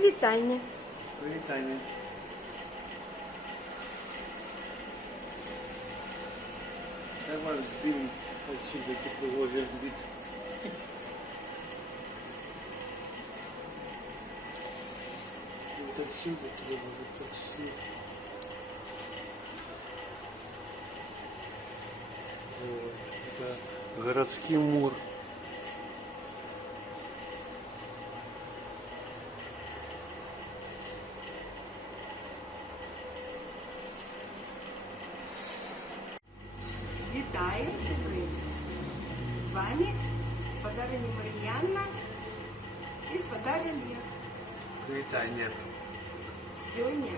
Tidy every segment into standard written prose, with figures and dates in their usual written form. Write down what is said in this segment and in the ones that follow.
Привітання. Привітання. Давай здвинем отсюда, ты приложишь вид. Вот отсюда треба, вот отсюда. Вот, это городский мур. Вітаю, Сибри! З вами господариня Мар'яна і господар Олег. Привітання. Сьогодні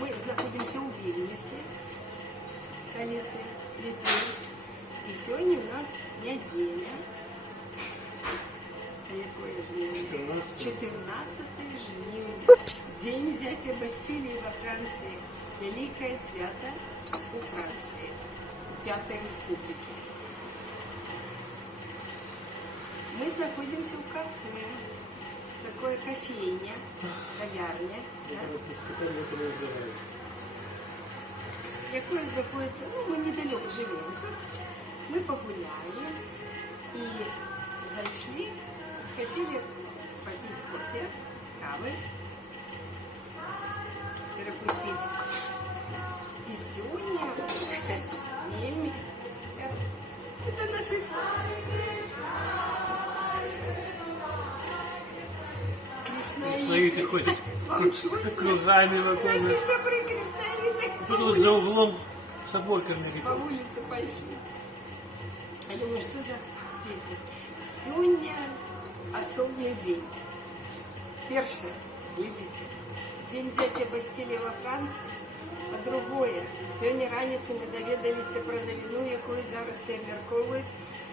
ми знаходимося у Вільнюсі, столиці Литви. І сьогодні у нас неділя. Якої жнивня? 14 жнивня. День взятия Бастилии во Франции. Великое свято у Франции, у Пятой Республики. Мы находимся в кафе, такое кофейня, кавярня, якое находится, мы недалеко живем тут. Мы погуляли и зашли, захотели попить кофе, кавы, перекусить. И сегодня вельми это наши Кришнаиты ходят кружами вокруг. Наши собры кришнаиты. Тут вот за углом собор Кармелитов. По улице пошли. Я думаю, что за песня? Сегодня особый день. Перше, глядите, день взятия Бастилии во Франции. По-другое, сьогодні раніці ми довідалися про новину, якою зараз все обмірковують.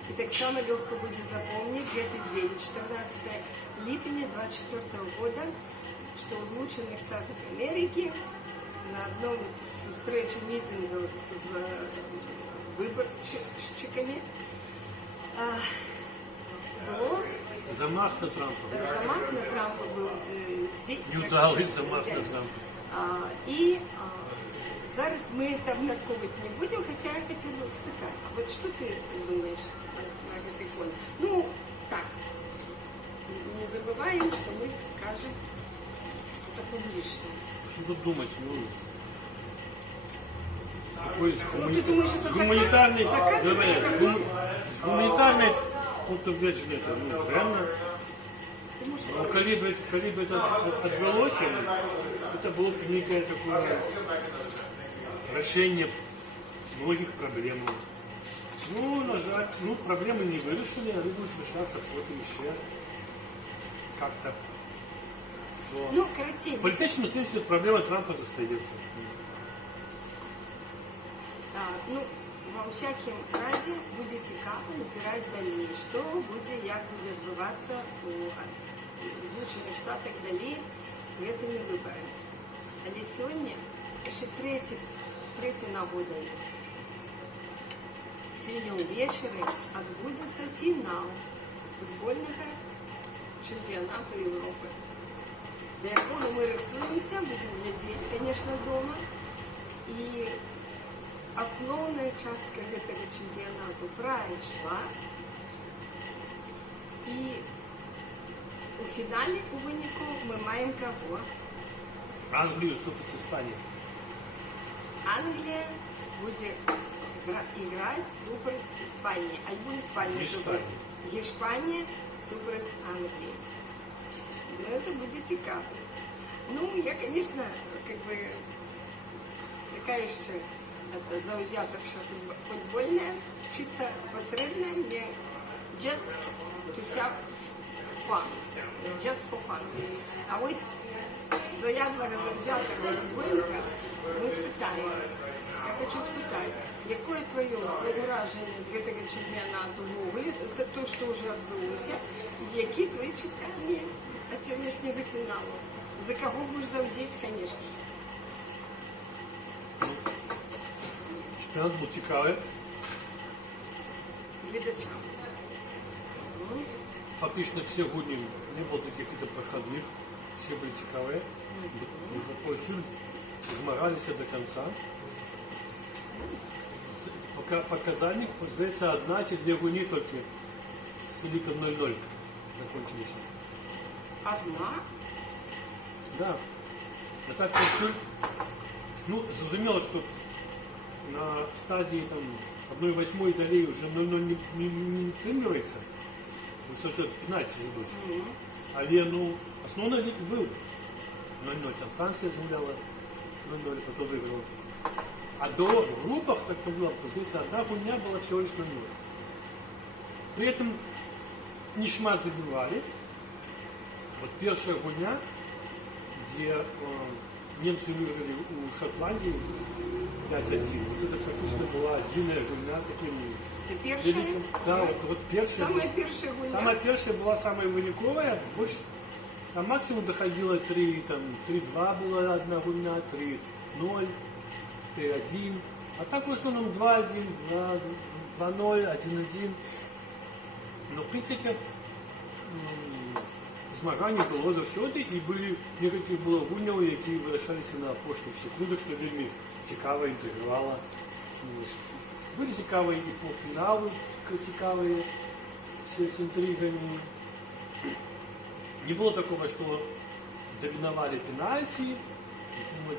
І так само легко буде запомнити этот день, 14 липня 24 года, что в Злученных Штатах Америки на одном из встреч митингов с выборщиками было Замах на Трампа. замах на Трампа был здесь. Неудалый замах на Трампа. І зараз ми там обмірковувати не будемо, хоча я хотіла спитати, от що ти думаєш на цей фон? Ну, так, не забуваємо, що ми кажемо це публічно. Что тут думать? Такой ты думаешь, это гуманитарный, заказ? с гуманитарной, вот опять же это, правильно? Тому що Но калибр это отбралось, это было бы некое такое решение многих проблем. Ну, на жаль, проблемы не вирішені, а будуть вирішатися потім ще как-то. ну, коротенько. В політичному сенсі проблема Трампа застається. Ну, во всякім разі буде цікаво назирати далі, що буде, як буде відбуватися у Злучених Штатах далі з цими виборами. Але сьогодні ще третя нагода є. Сьогодні увечері відбудеться фінал футбольного чемпіонату Європи, до якого ми рихтуємося, будемо глядіти, звісно, вдома. І основная частка этого чемпионата пройшла. И у финале у вынику мы маем кого? Англію, супер Іспанію. Англия будет играть суперец Испании. Альбу Испания суперец Испания суперец Англии. Но это будет цікаво. Ну, я, конечно, как бы такая еще это заузяторша футбольная, чисто посредная, мне just to have fun, just for fun. А ось заядлого завзятого футбольника ми спитаємо. Я хочу спитати, яке твоє враження від цього чемпіонату вуглі, це те, що вже відбулося, і які твої чекання від сьогоднішнього фіналу? За кого будеш завзяти, звісно. Чемпіонат був цікавий. Глядачам. Фактично сьогодні не было таких каких-то проходных, все были цікавые. Всюди змагалися до конца. Показальник, здається, одна чи дві гуні тільки з ліком 0-0 закончилися. Одна? Да. А так Костюль, ну, зрозуміло, що на стадії там 1/8 далі вже 0-0 не втримується, тому що все 15 ведуть. Але, ну, основний лік був 0-0, там Франція згуляла 0-0, потім виграла. А до группах, как это было, здається, одна гуня была всего лишь 0-0. При этом не шмат забивали. Вот первая гуня, где немцы выиграли у Шотландии 5-1, вот это фактически была отдельная гуня с таким Ты первая? великим. Да, вот первая. Самая первая гуня? Самая первая была самая выниковая, больше, там максимум доходило 3, там 3-2 была одна гуня, 3-0. 3-1, а так в основном 2-1, 2-0, 1-1. Но в принципе змагання було завсёды, і некалькі було гульняў, які вырашаліся на апошніх секундах, што вельмі цікава інтэгравала. Былі цікавыя і паўфіналы цікавыя, все з інтрыгамі. Не было такого, што дамінавалі пенальці,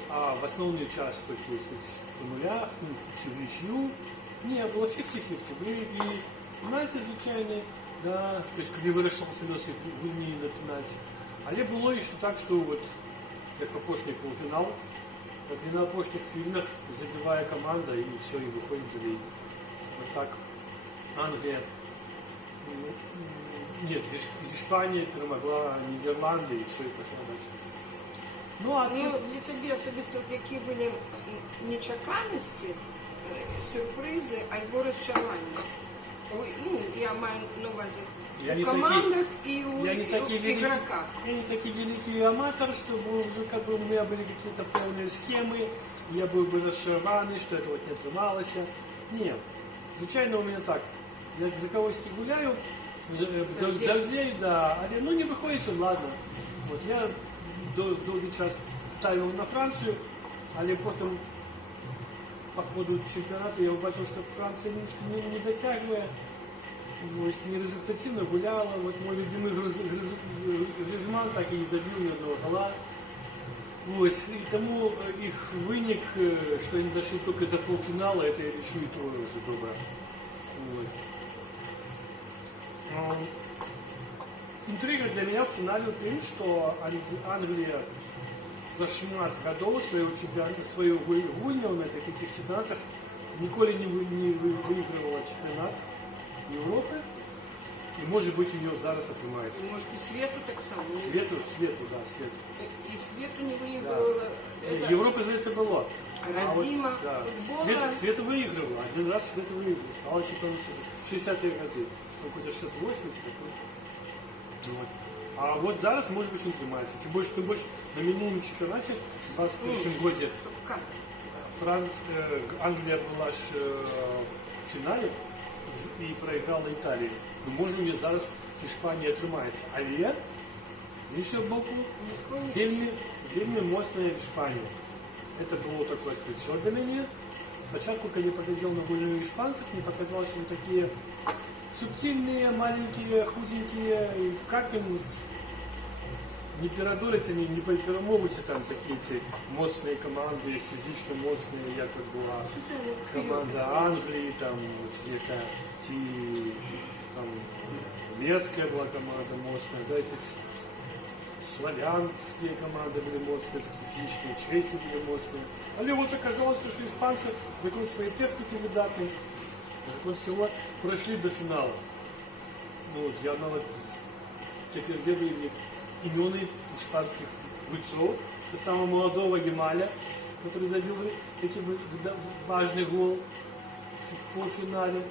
а в основной час только по нулях, ну, в ничью. Не, было 50-50. Были и пенальти звичайные, да, то есть, когда вырашался лёс гульні на пенальти. Але было еще так, что вот, как опошний полуфинал, как и на опошних хвилинах забивая команда, и все, и выходит далее. Вот так Англия, нет, Испания перемогла Нидерланды, и все, и пошла дальше. Ну, а ну, для тебе особисто які були нечаканості, сюрпризи або розчарування? Ну, я маю на увазі в командах и у игроках. Я не такой великий аматор, чтобы уже как бы у меня были какие-то полные схемы, я был бы разочарованный, что это вот не отрывалось. Нет, звичайно у меня так. Я за кого-то гуляю, завзею, да, але ну не выходит, ладно. Вот я довгий час ставив на Францію, але потім по ходу чемпіонату я побачив, що Франція немножко не дотягує, ось, не результативно гуляла. Вот мой любимый Гризман так і не забив ні одного гола. Ось, і тому їх виник, що вони дошли тільки до полуфіналу, це я решу і то вже добре. Ось. Интрига для меня в финале в том, что Англия за шмат годов свою гульню на таких чемпионатах николи не выигрывала чемпионат Европы. И может быть у нее зараз отнимается. Может и Свету так само. Свету, да, Свету. И Свету не выигрывала. Да. Это... Европа, здається, было. Родима, вот, да. футбола. Света выигрывала. Один раз Света выиграла. Стала чемпионом Света. 60-е годы. Какой-то 68 какой-то. Вот. А вот зараз, может быть, он занимается. Тем больше на минулом чемпионате в 2021 году Англия была в финале и проиграла Италии. Ну, может, у нее зараз с Испанией отрымается. Але, з іншого боку, вельми мощная Испания. Это было такое открытие для меня. Спочатку, когда я поглядел на гульную испанцев, мне показалось, что они такие субтильные, маленькие, худенькие, и как им не перадолятся, не перемогуться там такие эти мощные команды, физично мощные, як была команда Англии, там, яка там, немецкая была команда мощная, да, эти славянские команды были мощные, такие физичные, чехи были мощные. Але вот оказалось, что испанцы, закон своей техники выдатной, закон всего, прошли до финала. Ну, вот, я навод теперь ведаю имена испанских бойцов, самого молодого Ямаля, который забил такой важный гол в полуфинале.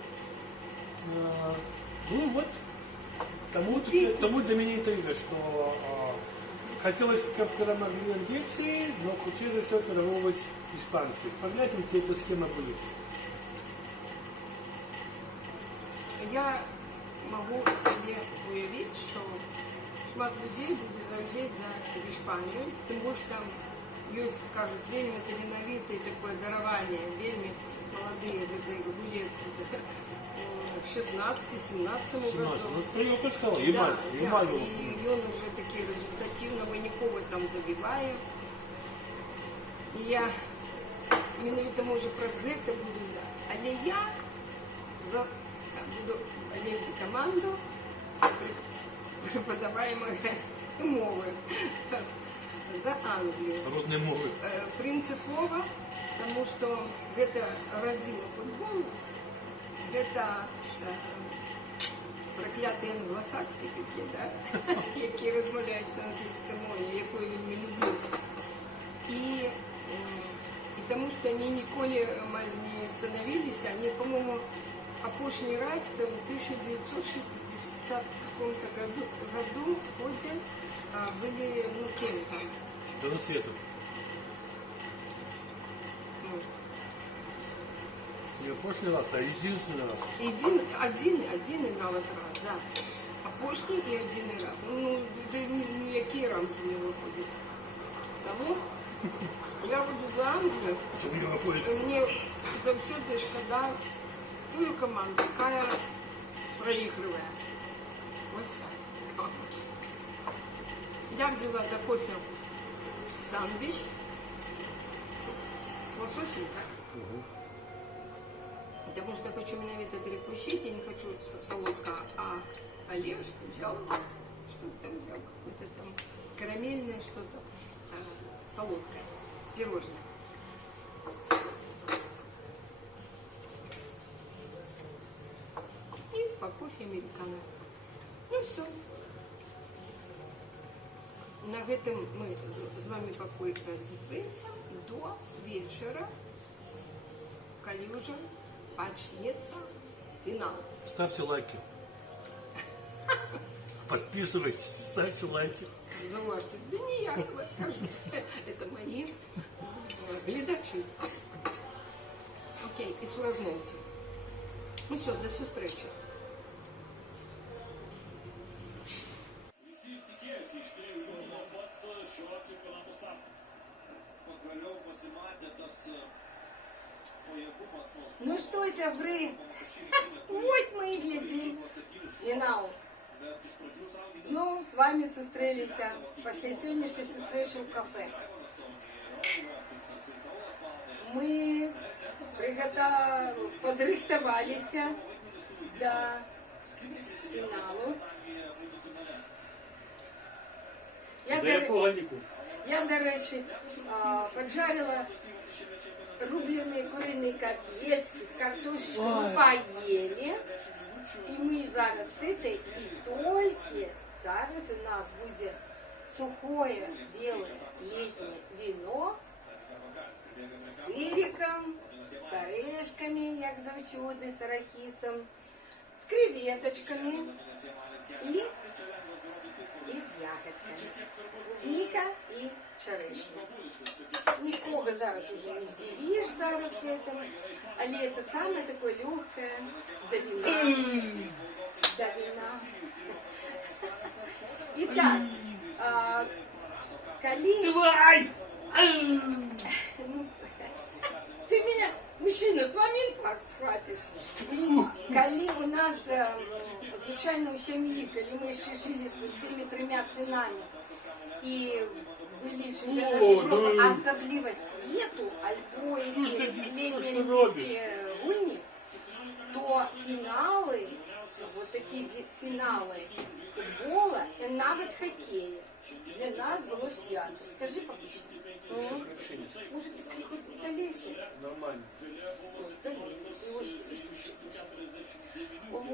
Ну вот, тому для меня интрига, что хотелось, как могли английцы, но хотели все переговаривать испанцы. Поглядим, где эта схема будет. Я могу себе уявить, что шмат людей будзе заўзець за Іспанію, тым больш там ёсць, кажуць, вельмі таленавітае такое дараванне, вельмі маладыя гэты гулец 16-17 году. Ну, прыгал сказал, Да, Ямаль, Ямаль был. і ён уже такі результативно выніковы там забівае. І я менавіта можа праз гэта буду за. Але я буду алець за каманду преподаваемой мовы за Англію. Родной мовы. Принципова, тому що гэта радзіма футболу, гэта проклятыя англосаксы такія, да? Які размаўляюць на англійскай мове, якую вельмі люблю. І тому что они ніколи не становились, они, по-моему, апошний раз в 1960 каком-то году были, ну, кем там? Да на свету. Не прошлый раз, а единственный раз. Один и нават раз, да. Апошний и один раз. Ну, да ніякі рамки не виходять. Тому я буду за Англію. Чему не выходит? Мне заўсёды шкада тую команду, якая проигрывает. Вот так. Я взяла до кофе сандвич с лососем, так? Угу. Потому что хочу менавіта перекусить, я не хочу солодка, а оливочку взял, что-то там взял, какое-то там карамельное что-то, солодкое, пирожное. И по кофе американо. Ну все. На гэтым мы з вами пакуль развітваемся до вечера, калі ўжо пачнецца фінал. Ставьте лайки. Подписывайтесь, ставьте лайки. Заўважце, да ніякого, кажу. Это мои гледачи. Окей, і суразмоўцы. Ну все, до сустрэчы. Ну что, сябры, ось мы и глядим финал. Снова с вами сустрэліся пасля сённяшняй сустрэчы ў кафе. Мы падрыхтаваліся до фіналу. Я, до речі, поджарила рубленые куриные котлетки с картошечкой. Мы поели. И мы зараз с этой, и только зараз у нас будет сухое белое летнее вино с сыриком, с орешками, як завчуды, с арахисом, с креветочками и с ягодками. Клубника и черешня. Нікого зараз уже не здивишь зараз в этом. Але это самое такое легкое до вина. До вина. Итак, коли... Давай! Ну, ты меня, мужчина, с вами инфаркт схватишь. Коли у нас, звичайно, у сім'ї, коли мы еще жили со всеми тремя сынами, и были чемпионаты, особливо свету, альбо эти летние олимпийские гульни, то финалы, вот такие финалы футбола и навіть хоккея для нас было свято. Скажи, папочка. Может, ты хоть далеко? Нормально.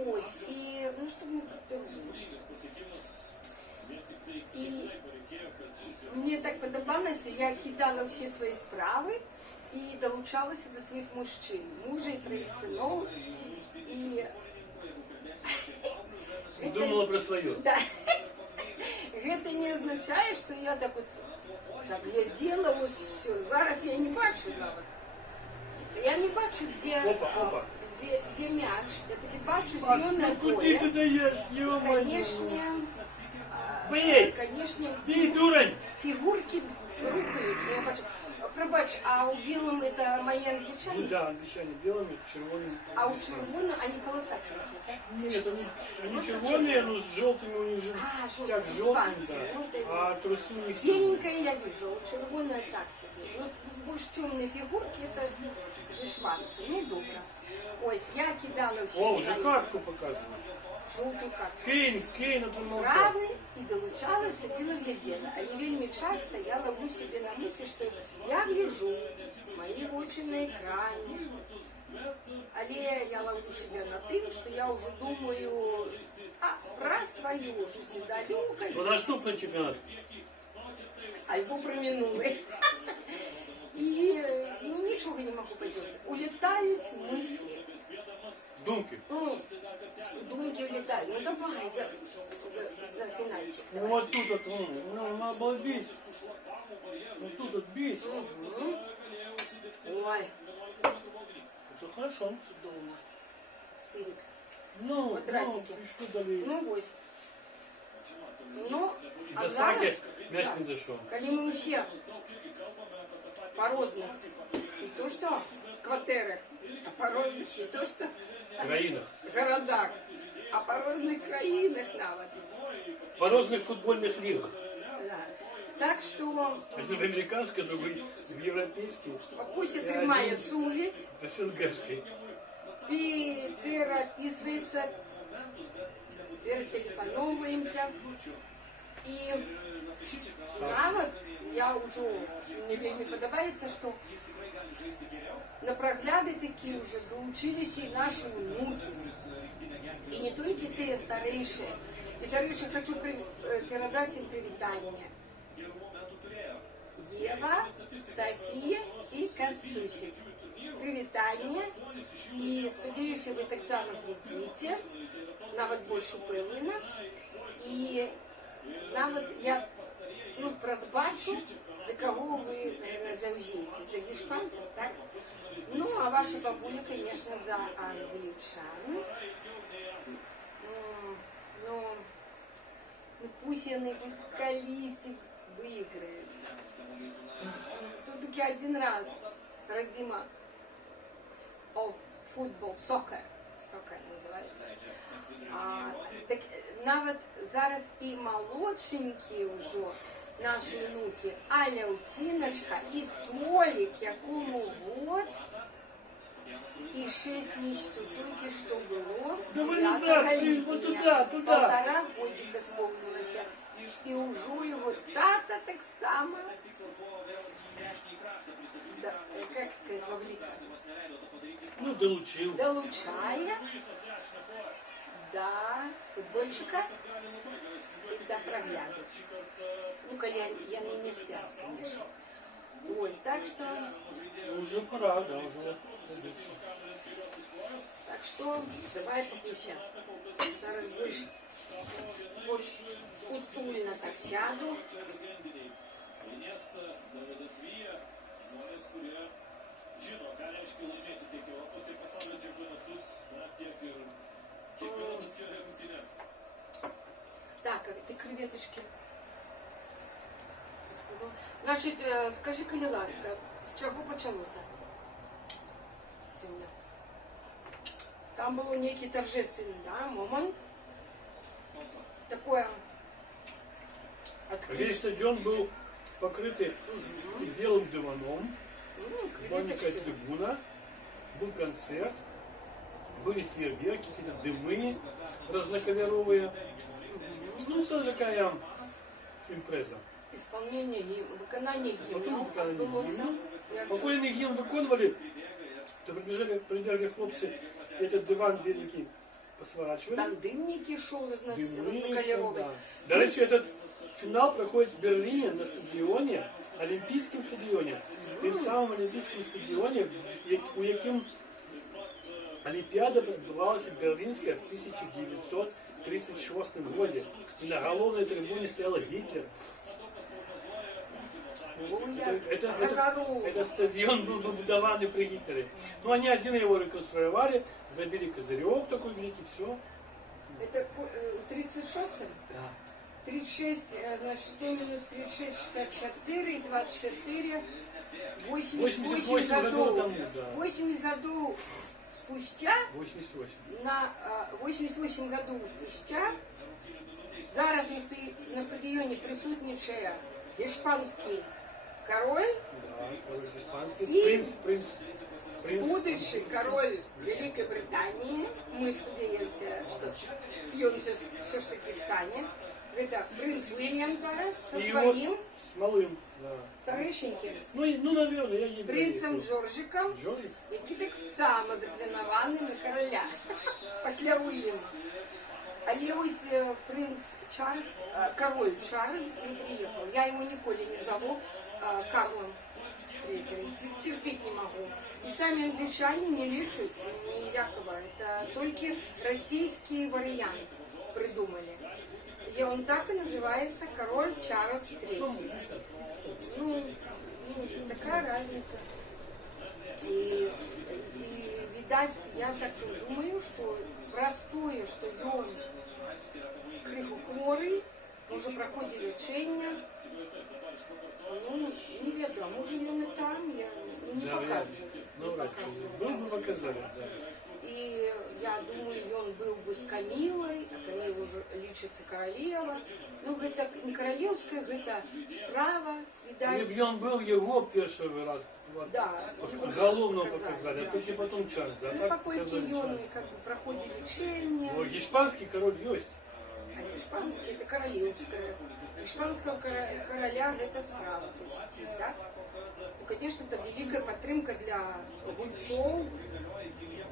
Ось, и, ну, чтобы мы как-то... И мне так подобалося, я кидала всі свої справи і долучалася до своїх мужчин, мужа і 3 синов. І... Думала про своє. Да. Гэта не означає, що я так от так глядела, ось все. Зараз я не бачу навіть. Я не бачу, де м'яч. Я таки бачу зеленое поле. Куди ти даєш, и, конечно, Бей! Конечно, Бей, дурень! фігурки рухаються. Я бачу. Пробач, а у білому це мої Ну англічани? да, англичане белыми, червоными. А у червоного вони полосатенькі, так? Нет, они червоные, но с желтыми у них же А, стяг желтый, желтый, испанцы, да. ну, это- А трусы у них синие. Беленькое я вижу, а червоное так себе. Ну, больше темные фигурки, это шпанцы. Ну, добро. Ось, я кидала всі О, уже свої картку показывают. жовту картку. Кейн, это молоко. Справний і долучалася, сиділа гляділа. А не вельми часто я ловлю себе на мысли, что я гляжу, мои очі на екрані. Але я ловлю себе на тим, що я вже думаю про свою ж далеко, Ну, наступный чемпионат. альбо про минулий. І ну, нічого не можу поділити. Улітають мислі. Думки. Ну, думки улітають. Ну давай за фінальчик. Ну вот тут вот, ну, надо было бить. Вот тут вот бить. Мгм. Ой, Это хорошо. чудово. Сирик. Ну, Квадратики. и что далее? Ну ось. Ну, а До зараз, Саки мяч так, не дошел. коли ми ще по розних, не то що квартирах, а по розних, не то що Країнах. городах, а по різних країнах навіть. По разных футбольных лигах. Да. Так що Один в американской, другой в европейской. Пуся тримає совість, А СНГшкой. переписується, перетелефоновуємося. І навіть я вже мені подобається, що на прогляди такі вже долучилися і наші внуки. І не тільки ті старіші. І, до речі, хочу передати їм привітання. Єва, Софія і Костусик. Привітання. І сподіваюся, ви так само глядите, навіть більш упевнена. І навіть я пробачу, за кого ви, наверное, завжуєте. За іспанців, так? Ну, а ваша бабуля, конечно, за англичан. Ну, пусть яный-нибудь колистик выиграет. Тут таки один раз родима футбол, сокер називається. Так навіть зараз і молодшенькі вже наші внуки, Аля Утіночка і Толік, якому год і 6 місяців тільки що було. Давай 9 назад, липня. вот туда. Полтора годика сповнилося. І уже його тата так само, да, як сказати, вовлікає. Ну, долучил. Долучає до футбольчика і до прогляду. Ну, коли яны не спят, конечно. Ось, так что... Уже пора, да, уже. Так что, давай, Папуся, зараз будешь культурно так сяду. Так, а ти креветочки. Значить, скажи, коли ласка, з чого почалося? Там було некий торжественний, да, момент. Такое Весь стадион был покрытый белым диваном, маленькая креветочки. трибуна, был концерт, были фейерверки, какие-то дымы разноколеровые. Ну, это такая импреза. Исполнение гимна, виконання Потом гімну виконання відбулося. гімну. Як Поки же? вони гімн виконували, то прибігли хлопці, этот диван беленький посворачивали. Там дымники шоу, значит, Дымышки, разнокольоровые. да. До речі, этот финал проходит в Берлине на стадионе, Олимпийском стадионе. Тем самым Олимпийском стадионе, у яким Олимпиада відбувалася Берлінська в 1936 году. І на головній трибуні стоял Гитлер. Это стадион был побудованный при Гитлере. Ну, они один его реконструировали, забили козырек такой великий, все. Это в 36-м? Да. 36, значит, 100 минус 36, 64, и 24, 88 88 годов годов. тому, да. 80 годов спустя, 88. 88 годов спустя, зараз на стадіоні присутнічає іспанський король, Да, король испанский. И- Принц. будущий король Великой Британии. Мы сподіваємося, що він все ж таки стане. Это принц Уильям зараз со И своим вот с малым, да. старейшеньким Ну, наверное, я не принцем Джорджиком, Джорджик? який так само запланований на короля після Уильяма. Але ось принц Чарльз, король Чарльз не приїхав. Я його ніколи не зову Карлом III. Терпеть не могу. И сами англичане не лечат ніякого. Это только российский вариант придумали. И он так и называется король Чарльз III. Ну, такая разница. И, видать, я так думаю, что простое, что он криху хворий, може проходить лечение. Ну, неведомо, може він не там, я не показываю. Ну, был бы показали, да. И я думаю, он был бы с Камилой, а Камила уже лічиться королева. Ну, гэта не королевская, гэта справа, видать. И он был его первый раз. Вот, Да, его головно показали, показали, да. а только потом Чарльза. А Ну, так покойки показали он Чарльза. как бы проходит лечение. Но испанский король есть. А испанский это королевская. Испанского короля это справа посетить, да? Ну, конечно, это великая подтримка для гульцов,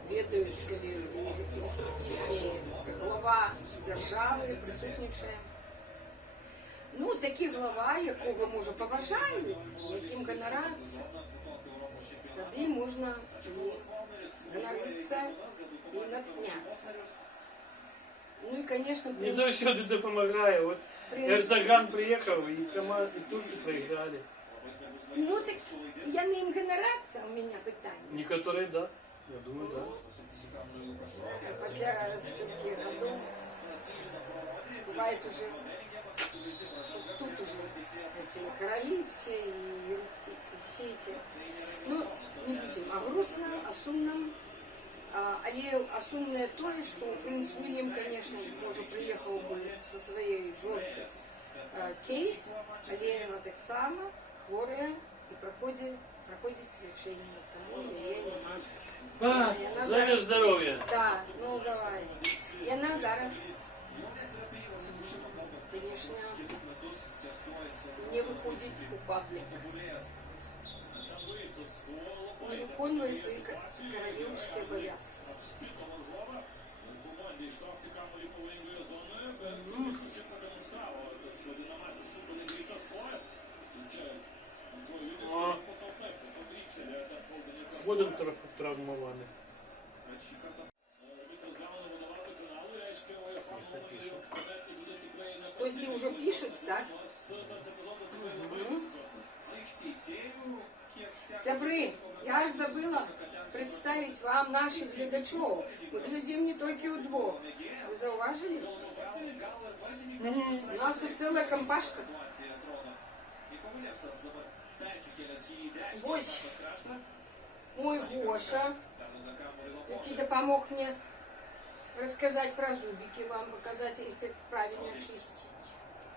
ведають, коли їхні глава держави присутнічає. Ну, такий глава, якого, може, поважають, яким гонораться, тоді можна і гоноритися, і натхнятися. Ну, і, конечно, Не завсёды допомагає. Вот Эрдоган приехал, и команды турки проиграли. Ну, так я не їм гонораться, у мене питання. Некоторые да. Я думаю, да. Після стільки годов буває уже тут уже эти короли все и все эти. Ну, не будем о грустном, о сумном. Але о сумное то, что принц Уильям, конечно, тоже приехал бы со своей жонкой Кейт, але она так само хворая и проходит лечение. Тому я не могу. Здравия, здоровья. Да, ну давай. И она зараз, конечно, не выходит у паблик. Не виконує свої королівські обов'язки. Будем травмовані. То есть уже пишут, да? Сябры, я аж забыла представить вам наших глядачов. Мы глядим не только удвох. Вы зауважили? У нас тут целая компашка. Ось мой Гоша, який допомог мне рассказать про зубики, вам показать их, как правильно чистить.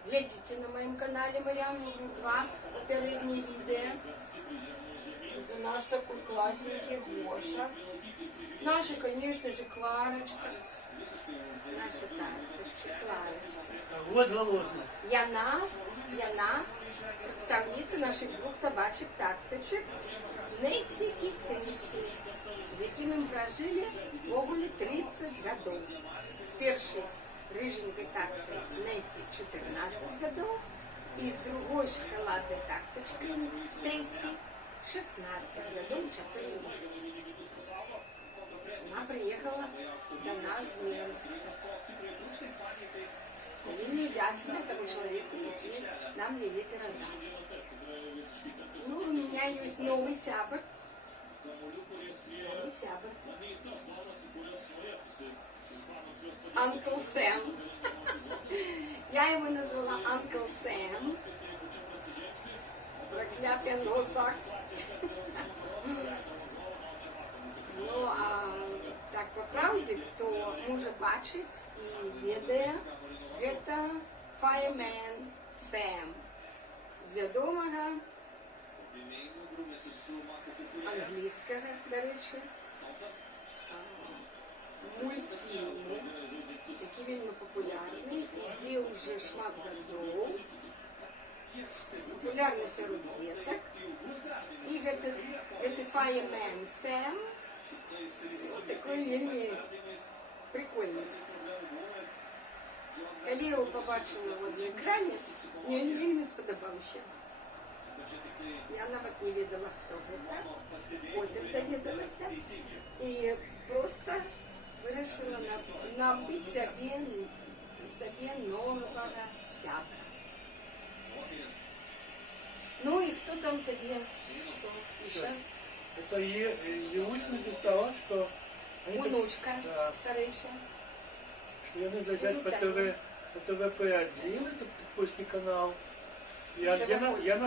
Глядите на моем канале Марьяна 2 попередние видео. Это наш такой классненький Гоша. Наша, конечно же, Кларочка. Наша тасочка, Кларочка. Вот голодный. Яна, представница наших двух собачек таксочек, Несси и Тесси, з якими ми прожили в Огулі 30 годов. З першей рыженькой таксой Несси 14 годов и с другой шоколадной таксочкой Тесси 16 годов и 4 месяца. Она приехала до нас з Минска. Вельми вдячна тому чоловіку, який нам її передав. Ну, у меня есть новый сябр. Новый сябр. Uncle Сэм. Я его назвала Uncle Сэм. Проклятый англосакс. Ну, а так по правді, хто може бачити і ведає, це Fireman Sam. З відомого англійського, до речі, мультфільму, який вельми популярний, ідзе вже шмат гадоў, популярны сярод дзетак. І гэта Fireman Sam, такой вельмі прикольны. Калі я его побачила на екране, мне вельмі сподобаўся. Я нават не ведала, хто гэта. Потым даведалася. І просто вирішила набити собі нового сябра. Ну и кто там тебе что пишет? Это Еусь написала, что... Внучка, да, старейшая. что я надо взять по ТВП-1, это польский канал. Я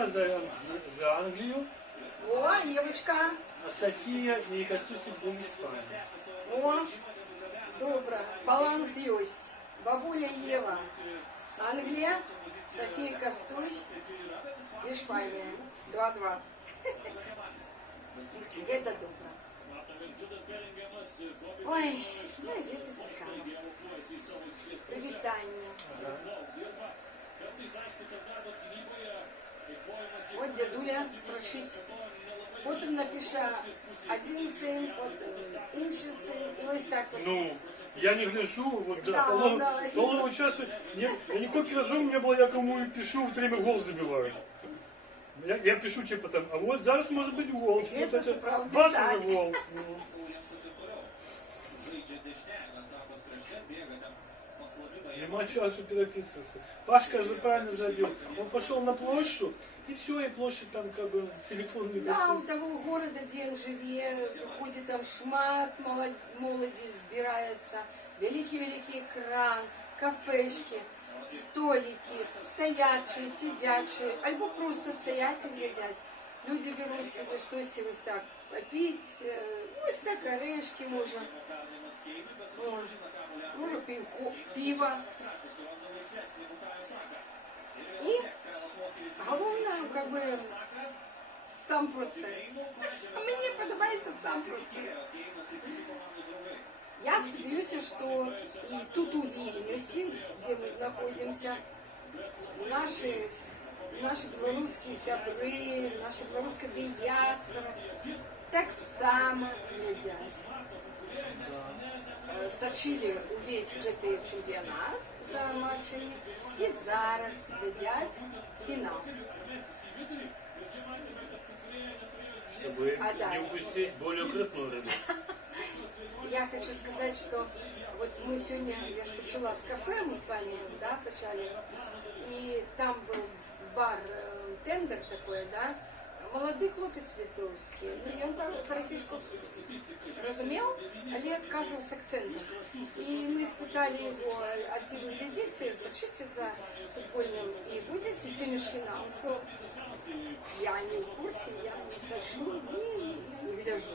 за Англию. О, Евочка. А София и Костюсик за Испанию. О, добро. Баланс есть. Бабуля Ева. Англия. София Костюсь. Испания. 2-2. Это добро. Ой, ну это цікаво. Привітання. От дядуля страшить. Потім напише один син, потім інший син. І ось так. Ну, я не гляжу, вот Да, до полового часу, я не сколько разу у меня было, я кому пишу, в время гол забиваю. Я пишу типа там, а вот зараз может быть гол. Это правда ваш так. уже гол. Нема часу переписываться. Пашка же правильно забил. Он пошел на площадь, и все, и площадь там как бы телефон не Да, у того города, где он живе, ходит там шмат молоді збирається, великий екран, кафешки, столики, стоячие, сидячие, або просто стоять і глядять. Люди беруть себе щось ось так попить, ось так орешки може. Може пиво. І головне, как бы, сам процес. А мені подобається сам процес. Я сподіваюся, що і тут у Вільнюсі, де ми знаходимося, наші білоруські сябри, наша білоруська діаспора так само глядять. Сочили увесь цей чемпіонат за матчами і зараз глядять фінал. Чтобы не упустить более крупную рыбу. Я хочу сказать, что вот мы сегодня, я же почала с кафе, мы с вами, да, почали, и там был бар, тендер такой, да, молодий хлопець литовський, ну, і він по-російську розумів, але отказывался акцентом. И мы испытали его, а вы глядите, сочите за футбольным и будете сегодня финал. Он сказал, я не в курсе, я не сочу, не гляжу.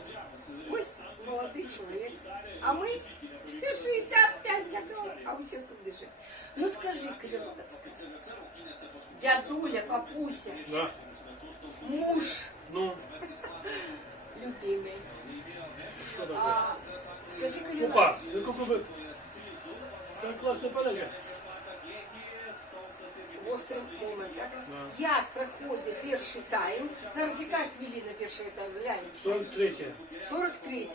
Ось молодий чоловік, а ми 65 годов, а все тут держить. Ну скажи, Клёвка, дядуля, папуся, Да. муж, Ну, любимый. что такое? Скажи, Опа, Клёвка, ну какой бы... Как классная подача. острим моментом. Да. Як проходить перший тайм? Зараз яка хвилина першого тайму? Глянь. 43-я. 43.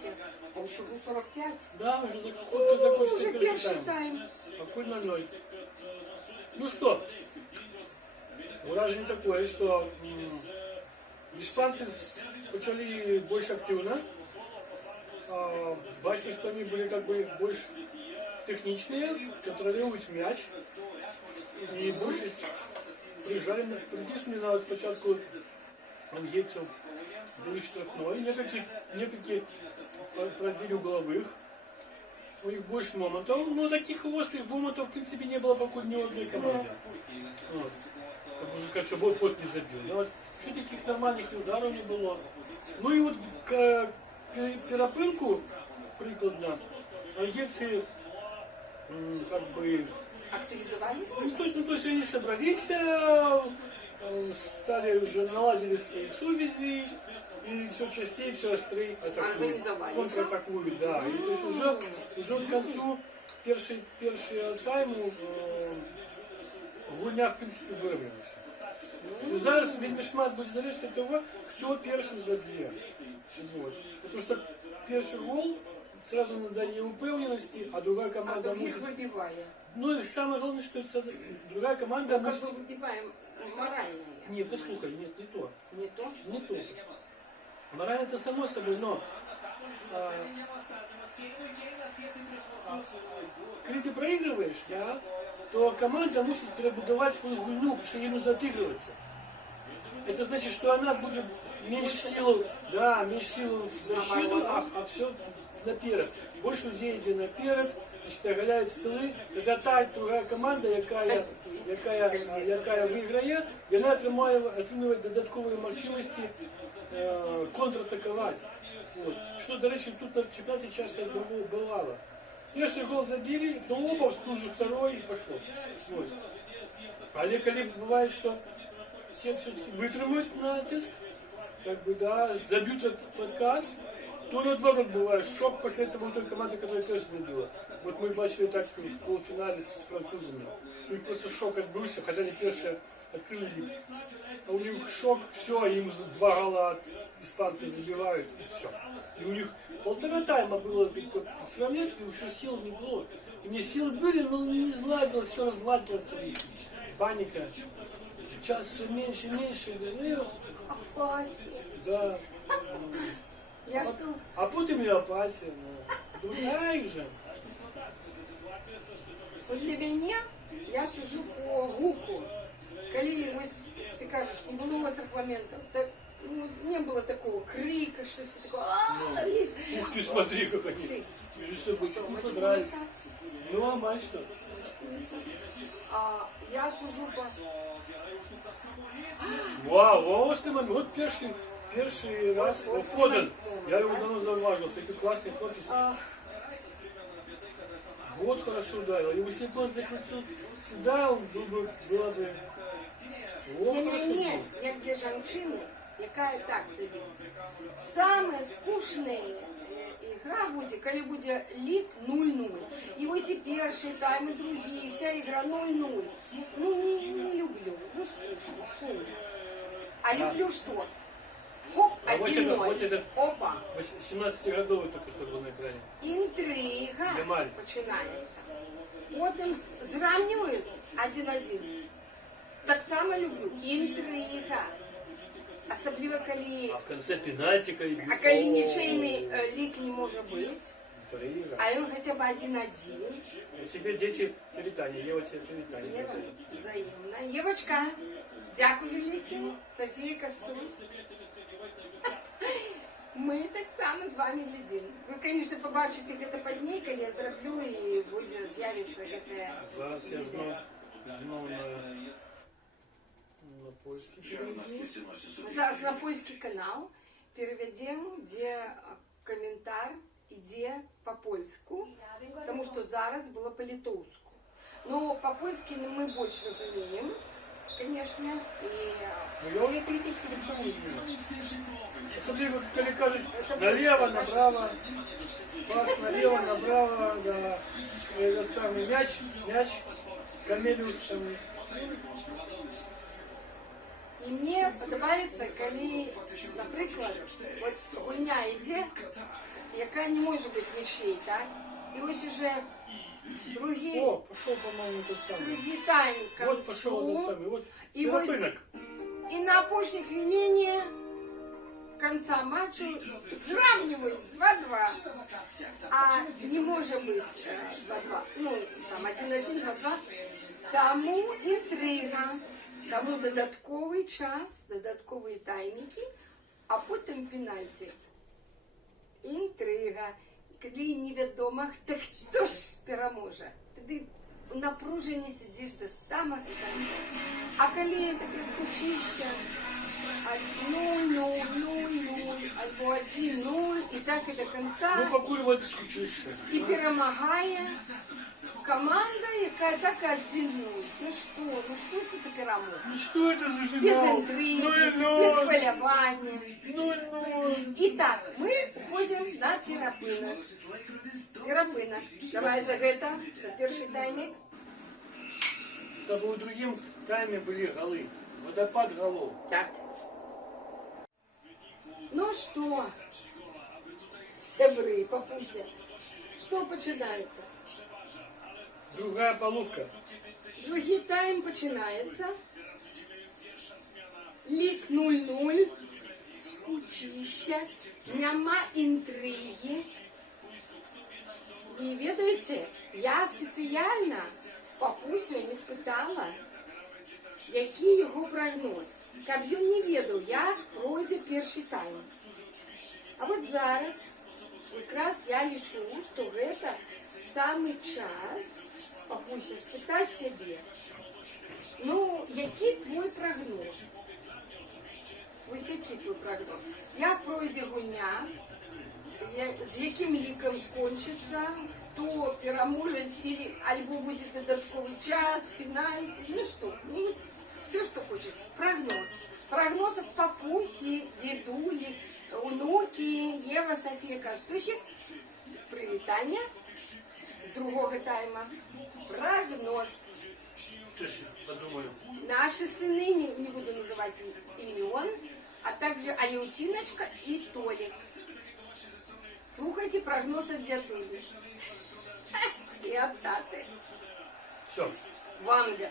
А еще был 45. Да, уже закупка закончится Уже перший тайм. Какой 0-0. Ну что, вражение такое, что испанцы начали больше активно. Бачите, что они были как бы больше техничные, контролируют мяч. И больше приезжали, притиснули навіть спочатку англійців були штрафної, некілька пробили угловых. у них больше моментов, но таких острых моментов, в принципе, не было пока ни у одной команды. Вот. Как можно сказать, что бот не забил. Но вот что таких нормальных и ударов не было. Ну и вот к перепынку прикладно, ангельцы как бы Активизовались? то есть они собрались, стали уже наладили свои совязи, и все частей, все острее Организовались. контратакуют, да. И то есть уже к концу перший тайму гульня, в принципі, вирвалася. І зараз вельми шмат буде залежати від того, хто першим заб'є. Вот. Потому что перший гол сразу надає упевненості, а другая А команда других может... выбиваем. Ну и самое главное, что это другая команда Ну, как может... бы выбиваем морально. Нет, послухай, нет, не то. Не то? Не то. Морально это само собой, но когда ты проигрываешь, да, то команда мусит перебудовать свою гульню, потому что ей нужно отыгрываться. Это значит, что она будет меньше силы, да, меньше силы в защиту, а все наперед. Больше людей идет наперед, значит, оголяють стили, тоді та друга команда, яка виграє, вона отримує додаткові можливості контратакувати. Вот. Що, до речі, тут на чемпіонаті часто бувало. Перший гол забили, то оба, тут же второй и пошло. Вот. Але коли бывает, что все все-таки вытримают натиск, как бы, да, забьют этот отказ, то наоборот бывает шок после этого у той команды, которая первая забила. Вот мы бачили так в полуфинале с французами. У них просто шок отбылся, хотя они первые открыли лиг. А у них шок, все, им 2 гола испанцы забивают, и все. И у них полтора тайма было сравнять, и уже сил не было. И мне силы были, но не сладилось, все разладилось. Паника. Час все меньше и меньше. Да. Я что? А потім і апатія. Другая же. Вот для меня, я сужу по гуку. Коли ось, ты кажешь, не было острых моментов, так, ну, не было такого крика, что все такое. Ух ты, смотри, как они. Вижу, что будет понравится. Ну, а мать что? Я сужу по... Вау, волосный момент. Вот перший раз Фоден. Я его давно зауважил. Такой классный хлопец. Вот хорошо ударил. И если бы он закрутил сюда, он было бы... О, Для хорошо меня, было. як для женщины, якая так собі. Самая скучная игра будет, коли буде лік 0-0. І ось і перший тайм, і другий, вся игра 0-0. Ну, не люблю. Ну, скучно, сумно. А люблю что? Хоп, А вот это- 1-0. Опа. 17-годовый только что был на экране. Інтрига Для Марі. починається. Потім зрівнюють 1-1. Так само люблю. Інтрига. Особливо, коли... А в конце пенальтика и... А коли нічийний лік не може бути, Интрига. а він хоча б 1-1. У тебя дети привитания. Ева тебе привитания. Єва, взаємно. Євочка, дякую велике. Софія Косусь. Ми так само з вами глядим. Ви, звісно, побачите це пізніше, коли я зроблю і буде з'явиться це. Зараз я знов на польский переведу. Ми зараз на польський канал переведемо, де коментар іде по-польську, тому що зараз було по-литовську. Ну, по-польськи ми більше розуміємо, звісно, і... Ну я уже по-литовски так само изменил. Особенно, коли кажут налево, направо, пас налево, направо, да, этот самый мяч, Камелиус там. І мені подобається, коли, наприклад, от гульня йде, яка не може бути нічий, так? І ось уже другий, О, пошел, по-моему, тот самый. другий тайм к Вот пошел тот концу, самый. Вот і ось перепынок. і на опошній хвилині конца матчу зрівнюють 2-2, а не може бути 2-2, ну, там 1-1, 2-2, тому інтрига, тому додатковий час, додаткові таймінги, а потім пенальті. Інтрига. коли невідомо, так хто ж переможе? Тоді у напруженні сидиш до самого кінця. А коли таке скучище, 0-0, 0-0, або 1-0, і так і до кінця. Ну, покуль вот скучище. І перемагає команда, яка так 1-0. Ну що це за перемога? Ну что это за финал? Без інтриги, без хвилювання. 0-0. І так, ми входимо на терапинок. Терапинок. Давай за гэта, за перший таймик. Чтобы в другим тайме были голы. Водопад голов. Так. Ну что, сябры, папуся, что починається? Другая половка. Другий тайм починається. Лік 0-0. Скучища. Нема інтриги. І ведаєте, я спеціально папусю не спитала, який його прогноз. Каб ён не ведаў, як пройдзе перший тайм. А вот зараз якраз я лічу, што гэта самы час, папуся, спытаць цябе. Ну, які твой прогноз? Ось які твой прогноз? Як пройдзе гульня? З яким лікам скончыцца? Хто пераможа? Альбо будзе дадатковы час, пенальти? Ну што? Ну, все, что хочет. Прогноз. Прогноз от папуси, дедули, внуки, Ева, София Костусик. Привитание с другого тайма. Прогноз. Слушай, подумаю. Наши сыны, не буду называть имен, а также Алеутиночка и Толик. Слухайте прогноз от дедули. И от таты. Все. Ванга.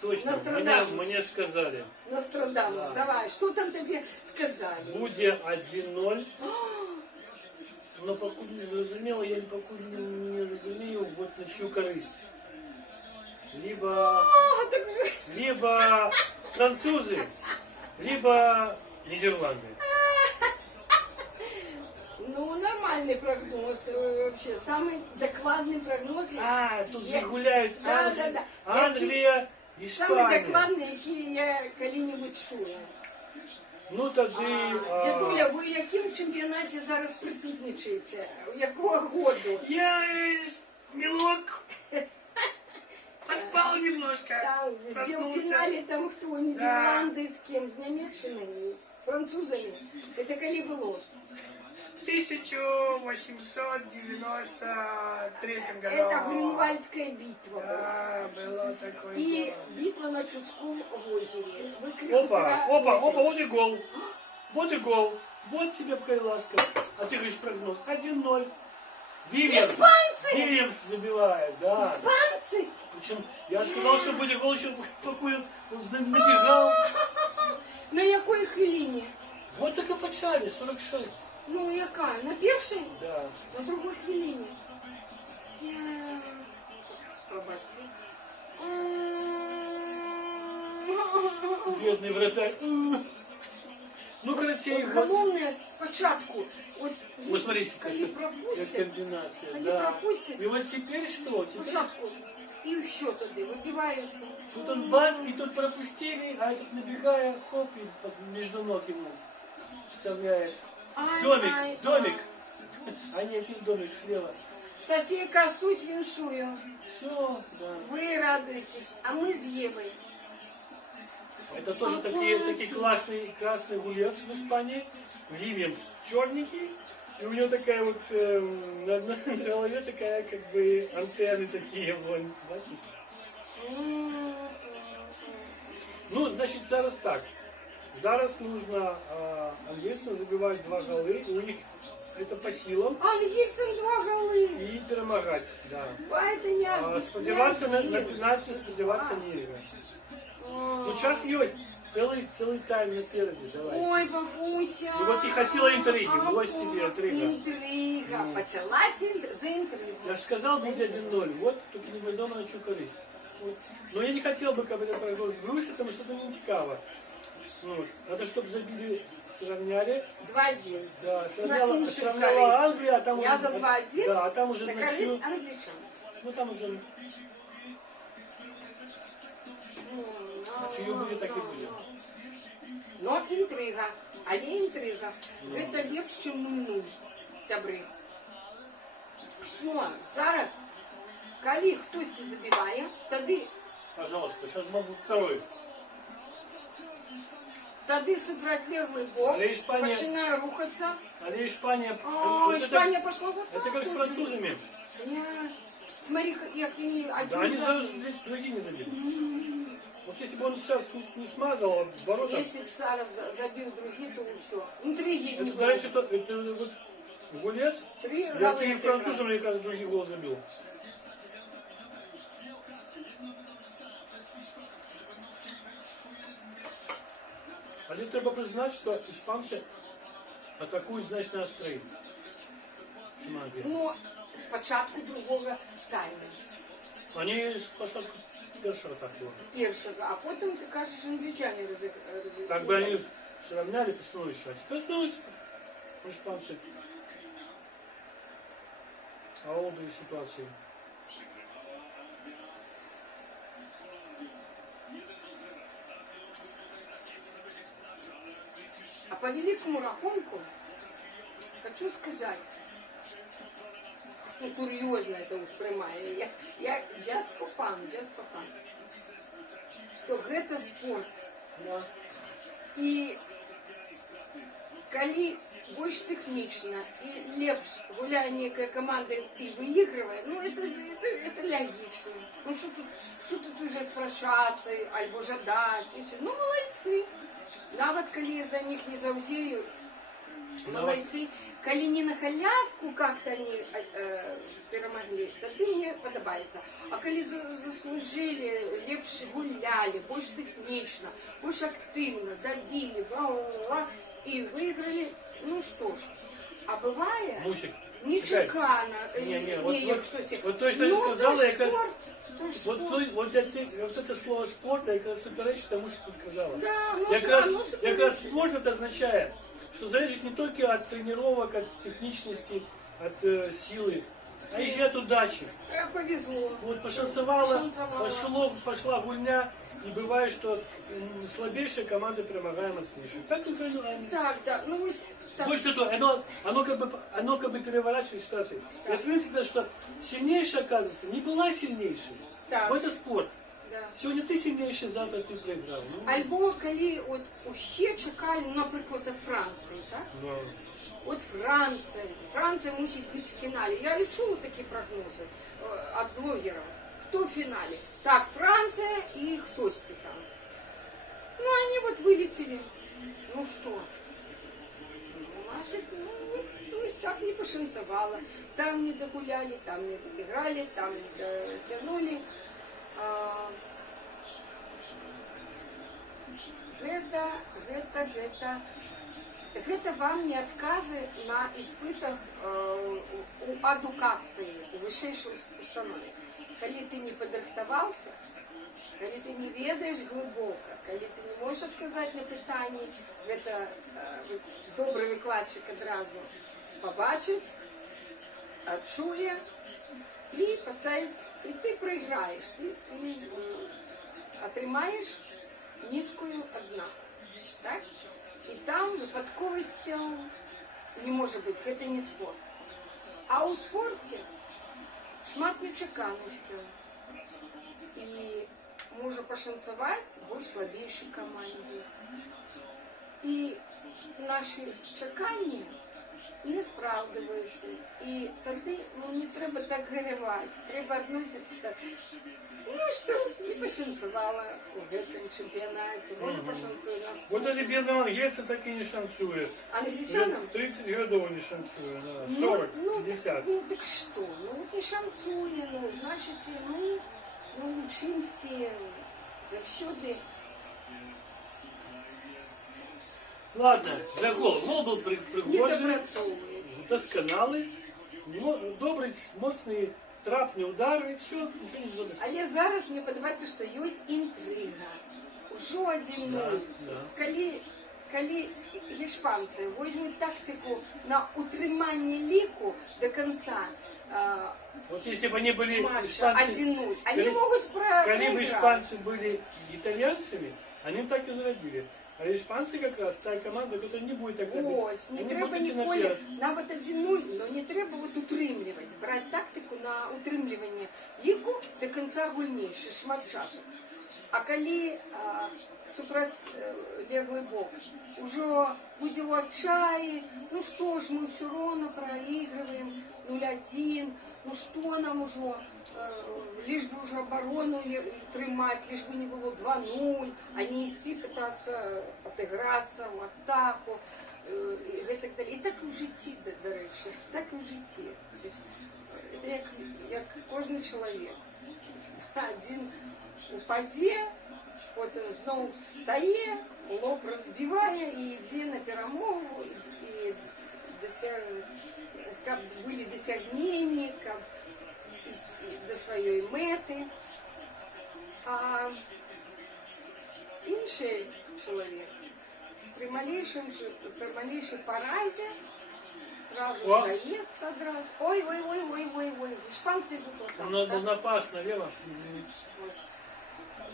Точно. Нострадамус. Мне сказали. Нострадамус, Да. давай, что там тебе сказали? Буде 1-0. Но покуль не зрозуміло, я покуль не розумію, вот на чью користь. Так же. Либо французы, либо Нидерланды. Ну, нормальный прогноз, вообще, самый докладный прогноз. Тут же гуляют Да. Англия, Самый Испания. докладный, який я коли-нибудь чула. Ну тоді... Дядуля, ви в якому чемпіонаті зараз присутничаєте? Якого году? Я милок. Поспал немножко. Там, где в Проснулся. финале там кто? Нидерланды с кем? С Німеччиною? С французами? Это коли было? В 1893 году. Это Грюнвальдская битва была. Да, было такое И дело. битва на Чудском озере. Опа, вот и гол. Вот и гол. Вот тебе ласка. А ты говоришь прогноз. 1-0. Испанцы! Вильямс забивает, да. Испанцы! Причем я сказал, что будет гол еще покуль он набегал. На якой хвилине? Вот так и почали, 46. Ну, яка? На першій? Да. На другой хвилине. Пробачте. Бедный вратарь. Ну, короче, От головне спочатку. Вот смотрите, коли как пропустять, комбинация. коли Да. пропустять, И вот теперь что? Теперь спочатку. І що тоді? Вибиваються. тут он бац, и тут пропустили, а этот набегая, хоп, и между ног ему вставляет. Домик. А нет, не домик, слева. Софія Костусь віншую. Все, да. Ви радуєтесь, а ми з Євою. Это тоже такие красный гулец в Испании. Вильямс черненький. И у него такая вот на голове такая как бы антенны такие вон. Ну, значит, зараз так. Зараз нужно английцам забивать 2 голы. У них это по силам. Англійцям 2 голи. И перемагать, да. Это не Сподіватися на пенальті, сподіватися не ігра. Ну, час есть. Целый тайм напереди, давайте. Ой, бабуся. И вот не хотела интриги, вот себе интрига. Інтрига. Почалась за інтриги. Я же сказал, будет 1-0. Вот, только невідомо на чью користь. Вот. Но я не хотел бы, как бы это прогноз сбросить, потому что это не цікаво. Вот. Надо, чтобы забили, сравняли. 2-1. Да, На інших сравняла користь. Англия, а там Я уже... за 2-1 Да, а там уже на начнут... користь англичан. Ну там уже... Чию буде, так і буде. Но інтрига. Але інтрига. Гэта лепш, чым 0-0, сябры. Все, зараз, калі хтосьці забівае, тады Пожалуйста, сейчас могу второй. супрацьлеглы бок Але Іспанія- пачынае рухацца. Але Испания... О, вот это- Испания пошла вот так. Это как с вот. французами. Смотри, як они один Да, они за- зараз здесь другие не забили. Вот если бы он сейчас не смазал, а ворота... Если б зараз забил другие, то все. Интриги не Это, было. раньше это вот Гулец, 3 я голы и на французам, мне кажется, другие гол забил. Але треба признать, что испанцы атакуют значно острее. чем Англия. Но спочатку другого тайму. Они спочатку першего так было. Першого, а потім, ти кажеш, англічані Так бы они сравняли песной счастье. Песной испанцы. А олдые ситуации. А по великому рахунку, хочу сказать, ну серьезно это успрымаю, я just for fun, что гэта спорт. Да. І калі больш тэхнічна і лепш гуляе некая каманда і выигрывае, ну это логічна. Ну що тут уже спрашацца альбо жадаць і все. Ну малайцы. Нават калі за них не заўзею, малайцы. Калі не на халявку как-то они перамаглі, тады мне падабаецца. А калі заслужили, лепш гулялі, больш тэхнічна, больш актыўна, забілі, і выйгралі, ну што ж. А бывае Мусик. нечакана. Не, вот штосьці. вот то, что я сказала, то ж якраз... спорт, то ж спорт. Вот это слово спорт, я как раз суперечит тому, что ты сказала. Да, ну, Якраз оно спорт это означает, что зависит не только от тренировок, от техничности, от силы, а еще от удачи. Повезло. Вот пошансовала, Пошансовала. пошла гульня, и бывает, что слабейшая команда перемогает мощнейшую. Так уже Так, да, ну ось так. вот что оно как бы переворачивает ситуацию. И ответственно, что сильнейшая, оказывается, не была сильнейшей. Так. Вот это спорт. Да. Сегодня ты сильнейший, завтра ты проиграл. Ну, Альбо калі от усе чекали, наприклад, від Франції, так? да. От Франція мусить бути в фіналі. Я і чула такі прогнози від блогерів. Хто в фіналі? Так, Франція і хтось там. Ну, вони от вилетіли. Ну що? Значит, ну, ось так не пошансовало. Там не догуляли, там не доиграли, там не дотянули. Гэта вам не адказы на іспытах у адукацыі, у вышэйшай установе. Калі ты не падрыхтаваўся, калі ты не ведаеш глыбока, калі ты не можаш адказаць на пытанні, гэта добры выкладчык адразу пабачыць, адчуе і паставіць, і ты прайграеш, ты атрымаеш нізкую адзнаку. Так? І там випадковасцяў не можа быць, гэта не спорт. А ў спорце шмат нечаканасцяў. І можа пашанцаваць больш слабейшай камандзе. І нашы чаканні не спраўдваюцца. І тады не трэба так гаряваць, трэба адносіцца. Ну што ж, не пашанцавала у гэтым чэмпіянаце, можа пашанцуе на спорт. Вот эти бедные ангельцы так и не шансуют. Англічанам? 30 годов не шансуют, да. 40, 50. Ну так што, ну вот не шанцуе, ну значыць, ну чымсьці заўсёды. Ладно, за гол. Гол был Не пригожий, допрацоўваюць. досконалый, добрый, моцный трапный удар, и все, ничего не забыл. Але зараз мне падабаецца, што ёсць інтрыга. Ужо 1-0. Да. Калі іспанці возьмуть тактику на утримання ліку до кінця Вот если бы они были матча испанцы, 1-0, они коли- можуть коли бы проиграть. испанцы были итальянцами, они бы так и зародили. А испанцы как раз та команда, которая не будет так робити. Ось, не Вони треба будуть йти ніколи, наперед. навіть 1-0, але не треба от утримлювати, брати тактику на утримлювання ліку до кінця гульні, ще шмат часу. А коли супротивлеглый бок уже буде в отчаї, ну что ж, мы все равно проигрываем 0-1, ну что нам уже, лишь бы уже оборону тримати, лишь бы не было 2-0, а не идти пытаться отыграться в атаку і так далі. І так і в житті, до речі, так і в житті. Тобто, це як кожен чоловік. Один упаде, потім знову встає, лоб розбиває і йде на перемогу, і каб були досягнення, каб істи до своєї мети. А інший чоловік при малейшей поразі сразу здається одразу. Ой, іспанці йдуть отак. Но на пас налево.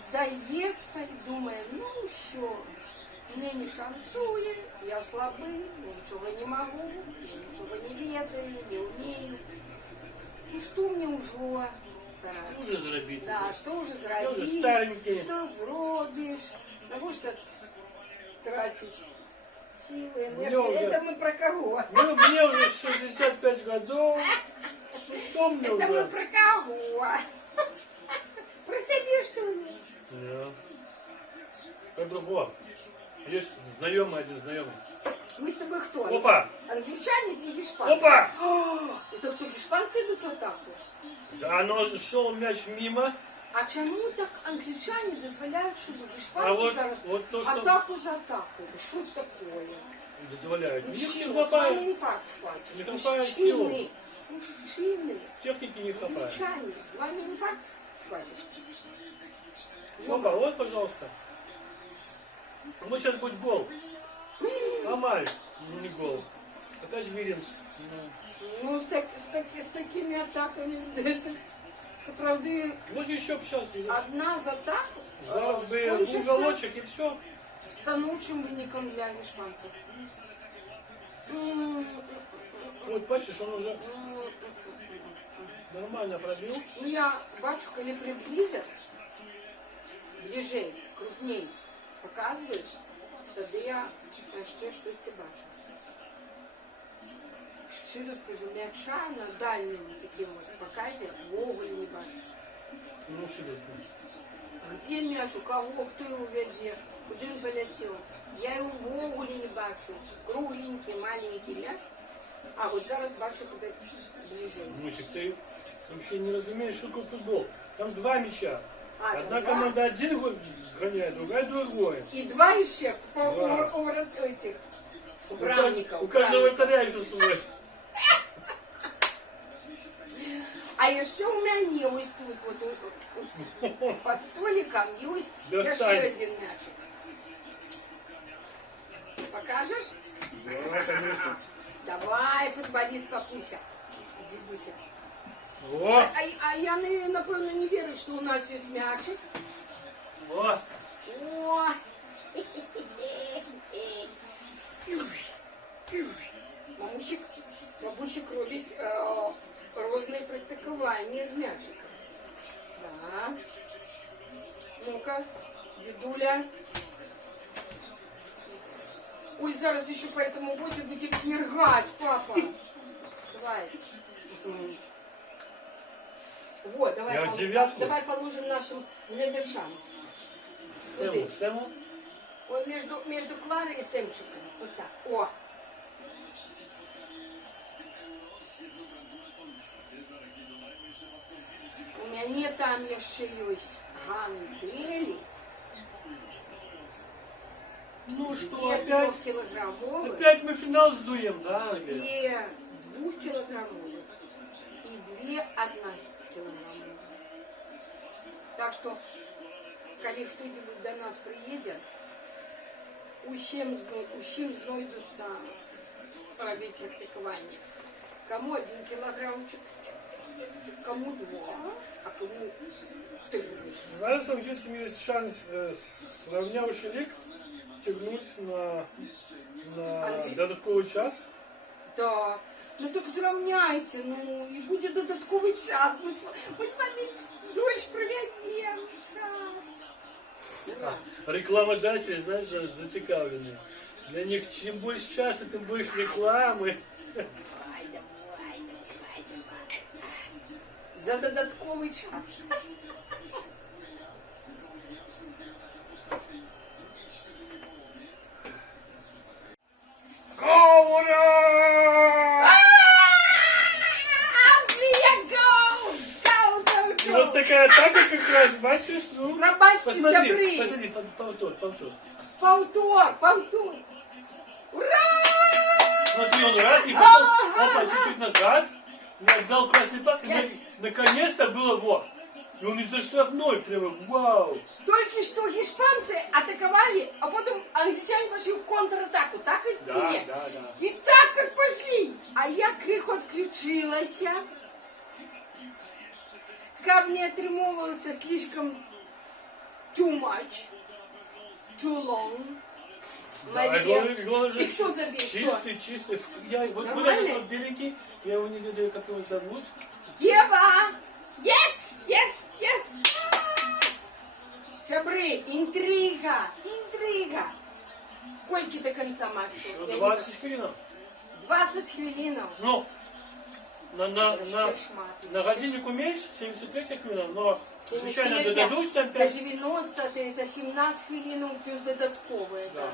Здається і думає, ну все, мне не шансує, я слабий, нічого не можу, нічого не ведаю, не вмію. І що мені вже старатися? Уже зробити. Да, що вже Я уже зробити, старенький. що зробиш, тому що тратить силы, энергию. уже- Это мы про кого? Мне уже 65 годов. Ну что мне Это мы уже? про кого? Про себя, что ли? Да. По-другому. Есть знакомый один знакомый. Мы с тобой кто? Опа! Англичане или испанцы? Опа! Это кто, испанцы идут в атаку? Да, но шел мяч мимо. А чому так англичане дозволяють, щоб іспанці А от- зараз от то, що- атаку за атакою? Що це таке? Дозволяют. У них не Мужчина, з вами хватает. інфаркт схватить. Не хватает Мужчини, мужчини, Техники не хватает. англичане, з вами інфаркт схватить. Опа, вот, пожалуйста. Вот сейчас будет гол. Амаль. Ну, не гол. Опять Вильямс. Ну, з такими атаками, це правди, Вот еще б сейчас. одна з атак Зараз бы скончиться уголочек и все. станучим виником для іспанців. Вот бачишь, он уже нормально пробил. Ну, я бачу, коли приблизять, ближей, крупней показують, тоді я ще щось і бачу. Щиро скажу, м'яча на дальньому такому от показі вовгулі не бачу. Ну, серьезно. Где мяч, у кого, кто его ведет, куда он полетел. Я его вовгулі не бачу. Кругленький, маленький мяч. А вот зараз бачу, куда ближе. Мусик, ты вообще не разумеешь, что такое футбол. Там два мяча. А, Одна два? команда один гол гоняет, другая другой. И два еще по Два. этих бравников. У каждого вратаря еще свой. А еще у меня ось тут, вот под столиком есть еще Достань. один мячик. Покажешь? Да, конечно. Давай, футболист Папуся. Дідуся. О, А я, напевно, не вірю, що у нас є м'ячик. о. О! Бабусик робить різні практикування з м'ячиком. Да. Ну-ка, дедуля. Ой, зараз еще по этому году будет мергать, папа. Давай. Вот, давай, Я в девятку. давай положим нашим глядачам. Сюди. Сэму. Вот между Кларой и Сэмчиком. Вот так. О! У меня там еще есть гантели. Ну что, Две опять? 3-килограммовые. Опять мы финал сдуем, да? опять? Две 2-килограммовые. И две 1-килограммовые. Так что коли хто-нибудь до нас приїде, усім знайдуться робити практикування. Кому 1 кілограмчик, кому 2, а кому 3. Знаешь, там детям есть шанс, сравнявший лик, тягнуть на додатковый час. Да. Ну так зрівняйте, ну і буде додатковий час. Ми з вами дощ проведемо. Час. Рекламодатели, знаешь, зацікавлені. Для них чем больше часа, тем больше рекламы. За додатковий час. И вот такая атака как раз, бачишь, ну, Пробачьте, посмотри, сябры. посмотри, повтор. Повтор. Ура! Смотри, он раз и пошел, опа, чуть-чуть назад, не отдал красный пас, и Yes. наконец-то было вот. И он из-за штрафной прямо, вау. Только что испанцы атаковали, а потом англичане пошли в контратаку. Так и Да. И так как пошли. А я криху отключилась. Как не отримовывался слишком too much, too long. Да, и главное же И кто забил? Кто? чистый. Я, вот Нормально? этот вот беленький, я его не ведаю, как его зовут. Ева! Yes! Сябры, интрига! Сколько до конца матча? Ну, Я не 20 хвилинов. 20 хвилинов. Ну, на Шмат. годиннику меньше, 75 хвилинов, но звичайно 73 додадуть там до 5. 90, это 17 хвилин плюс додатковые. Да. Да.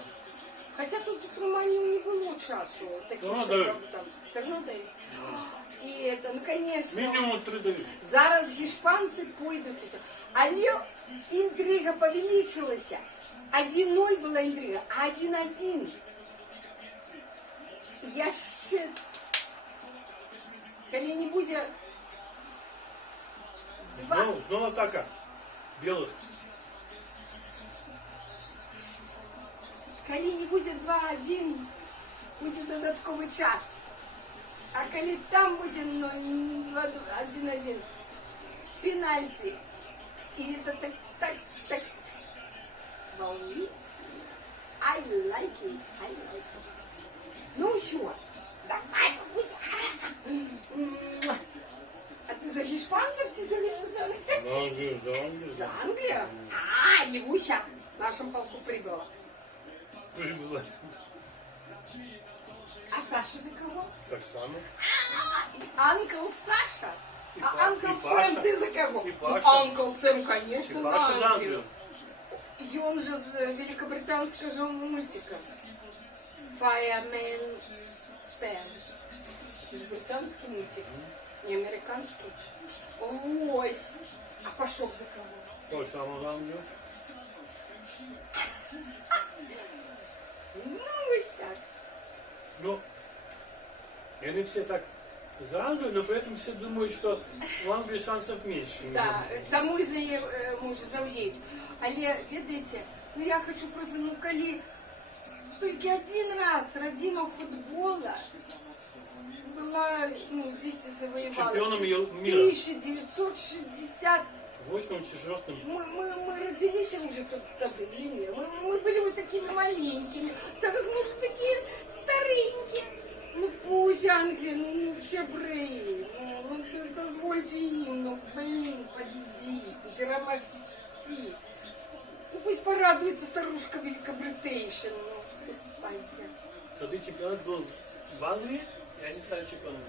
Хотя тут затримання не было часу. Такі, Ну, що, дають. правда, там все равно дають. І это, ну, конечно. Минимум 3 дают. Зараз іспанці пойдуть. Але інтрига повеличилася. 1-0 була інтрига, а 1-1. Я ще... Коли не буде... Снова атака. Белых. Коли не буде 2-1, буде додатковий час. А коли там буде 1-1, пенальти. И это так волнительно. I like it. Ну все, давай побудем. А ты за испанцев, ты за Англию? А, Евуся в нашем полку прибыла. А Саша за кого? Так само. Анкл Саша. И А Анкл Паша. Сэм ты за кого? И Ну, Паша. Анкл Сэм, конечно, И за Паша за Англию. Англию. И он же с великобританского мультика. Fireman Sam. Это же британский мультик, не американский. Ой, а Пашок за кого? Той самый за Англию. Ну, ось так. Ну, и они все так за Англию, но при этом все думают, что у Англии шансов меньше. Да, тому і може завжити. Але, видите, ну я хочу просто, ну коли тільки один раз родина футбола була, ну, здесь завоевала. Чемпионом мира. 1960. 8 чи 6. Мы родились уже тогда, или нет? Мы были вот такими маленькими. Зараз мы уже такие старенькие. Ну пусть Англия, ну все брыли. Ну дозвольте им, ну блин, победить, перемогти. Ну пусть порадуется старушка Великобритейшн, ну господи. Тоді чемпіонат був в Англії, і вони стали чемпіонами.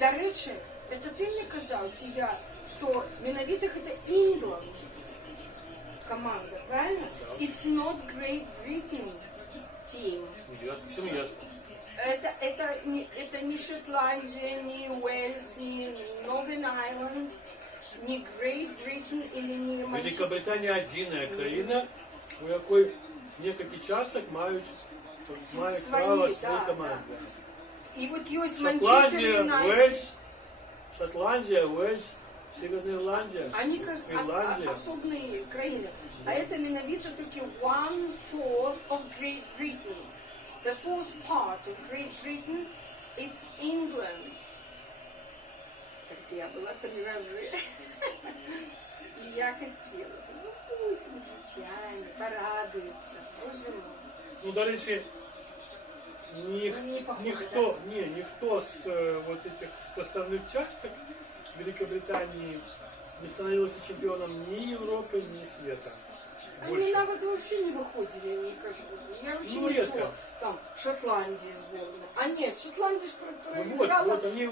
До речі, это ты мне казав, чи я, что менавіта это England команда, правильно? Да. It's not Great Britain team. Ясно. Почему ясно? Это не Шотландия, не Уэльс, не Northern Ireland, не Great Britain или не Великобританія єдина країна, у якої некілька часток мають Свої, право да, свої команди. И вот есть Манчестер Шотландія, Юнайтед. Уельс, Шотландія, Уельс, Северная Ирландия, Они как Ирландия. особные краины. А это менавіто таки 1/4 of Great Britain. The fourth part of Great Britain, it's England. Хотя я была 3 раза. И я хотела. Ну пусть англичане порадуются. Боже мой. Ну, до речі, Не похоже, никто с вот этих составных часток Великобритании не становился чемпионом ни Европы, ни света. Они Больше. навіть вообще не выходили никак. Я вообще Ну, не редко. чула. Там Шотландии сборная. А нет, Шотландия ж Ну, проиграла вот, они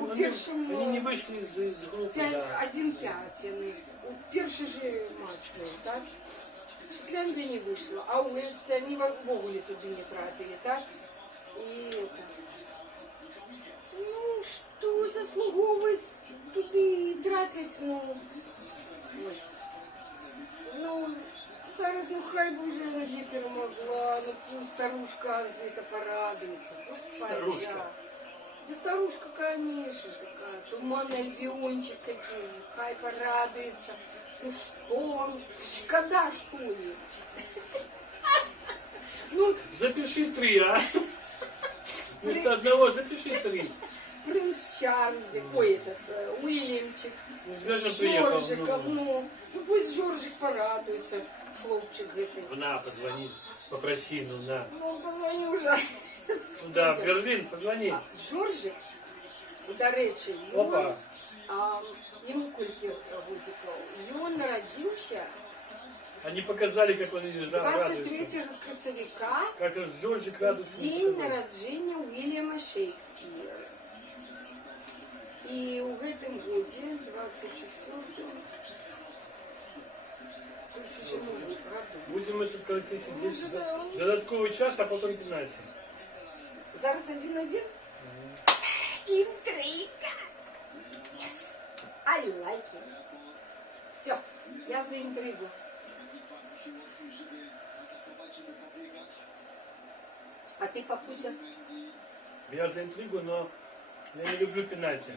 не вышли из группы, да. 1-5. Перший же матч был, так? Шотландия не вышла, а Уэльс, они вовремя туда не трапили, так? И это... Ну, что заслуговывает туди трапить, ну... Ой. Ну, зараз, ну, хай бы уже Англия перемогла, ну, пусть старушка Англия-то порадуется, пусть Старушка. пойдя. Да старушка, конечно, такая, туманный альбиончик такой, хай порадуется. Ну что он, шкода, что ли? Ну, Запиши 3, а? Вместо одного запиши 3. принц Чарльзик, ой, этот, Уильямчик, Даже с приехал, Жоржиком, ну пусть Жоржик порадуется, хлопчик этот. На, позвони, попроси, ну на. Ну, позвоню уже. Да, в Берлин, позвони. Жоржик, до речі, Опа. йому кілька годиків, він народився Они показали, как он радуется. 23 красовика, Как Джорджик радуется. день народження Уильяма Шекспіра. І у гэтым годзе, 24-го, Будем мы тут, короче, сидеть. Ну, да. Додатковый час, а потом пенальти. зараз 1-1. Интрига. Yes. I like it. Все, я за интригу. А ты, папуся? Я за интригу, но я не люблю пенальти.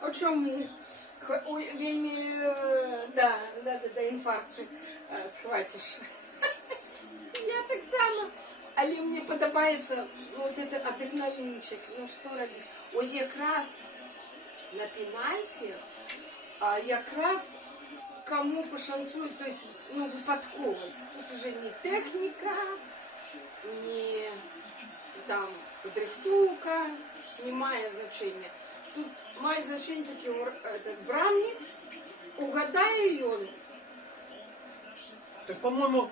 О чем да, інфаркт схватиш. Я так само. Але мені подобається вот это адреналинчик. Ну що робити? Ось якраз на пенальті, якраз кому пошанцує, то есть, ну, випадковість. Тут уже не техніка, не там підрихтовка, не має значення. Тут має значення тільки этот брамник, угадає он. Так, по-моему,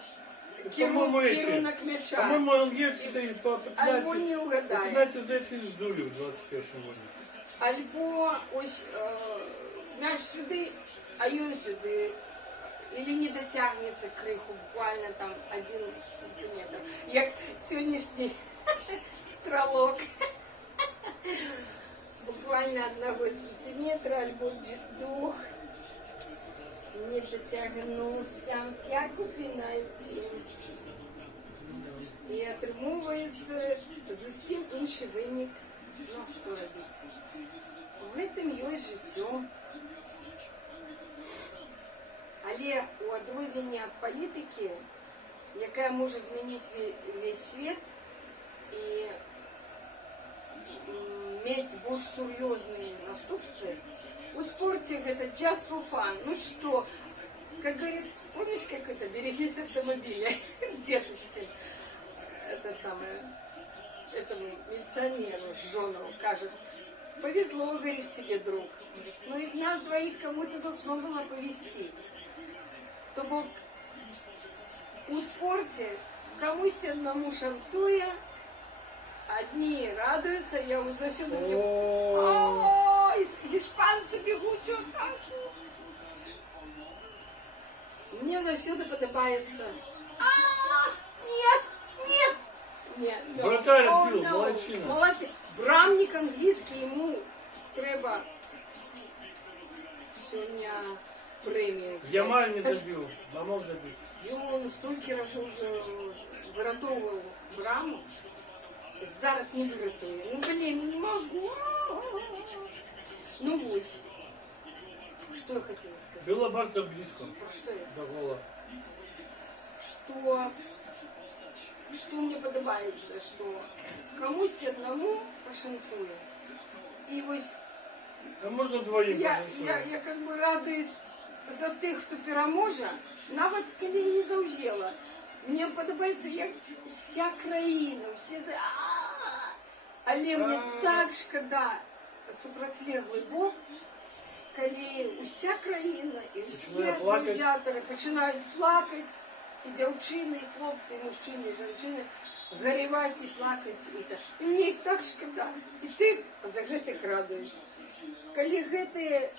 Керунок м'яча. По-моему, английский по Альбо не пенальти. По угадає. пенальти, здається, і здулю в 21-му році. Альбо ось м'яч сюди, а він сюди. Или не дотягнеться криху, буквально там 1 сантиметр. Як сьогоднішній стрелок. Буквально 1 сантиметра, альбо 2 не дотягнувся. Як у пенальті. І отримується зовсім інший винік. Ну, що робити? В этом є життя. Але у відрізнення від політики, яка може змінити весь світ і мати більш серйозні наступства, у спорте это just for fun. Ну что, как говорит, помнишь, как это, берегись автомобиля, деточки, это самое, этому милиционеру Жонову кажет, повезло, говорит, тебе, друг, но из нас двоих кому-то должно было повезти. Тобто у спорте комусь одному шанцує, одни радуются, я вот за все думаю, ой, испанцы бегут, вот так. Мне завсюду подобается. Нет, нет, нет. Вратарь О, отбил, no. молодчина. Молодец. Брамник английский, ему треба сегодня премию. Ямаль не забил, а мог забить. И он столько раз уже вырятовывал браму. Зараз не вирятує. Ну, блін, не можу. Ну, ось. Что я хотела сказать? Было bardzo blisko Про что я? до гола. Что мне подобається, що комусь одному пошанцує. І ось А можна двоїм я пожалуйста? как бы радуюсь за тих, хто переможе, навіть коли я не заужела. Мені подобається, як вся країна, всі за... Але мені так шкода супротилеглий бок, коли уся країна і усі завзятори починають плакати, і дівчини, і хлопці, і мужчини, і жінки, горювати і плакати. І мені їх так шкода. І тих за гэтих радуюсь. Коли гэты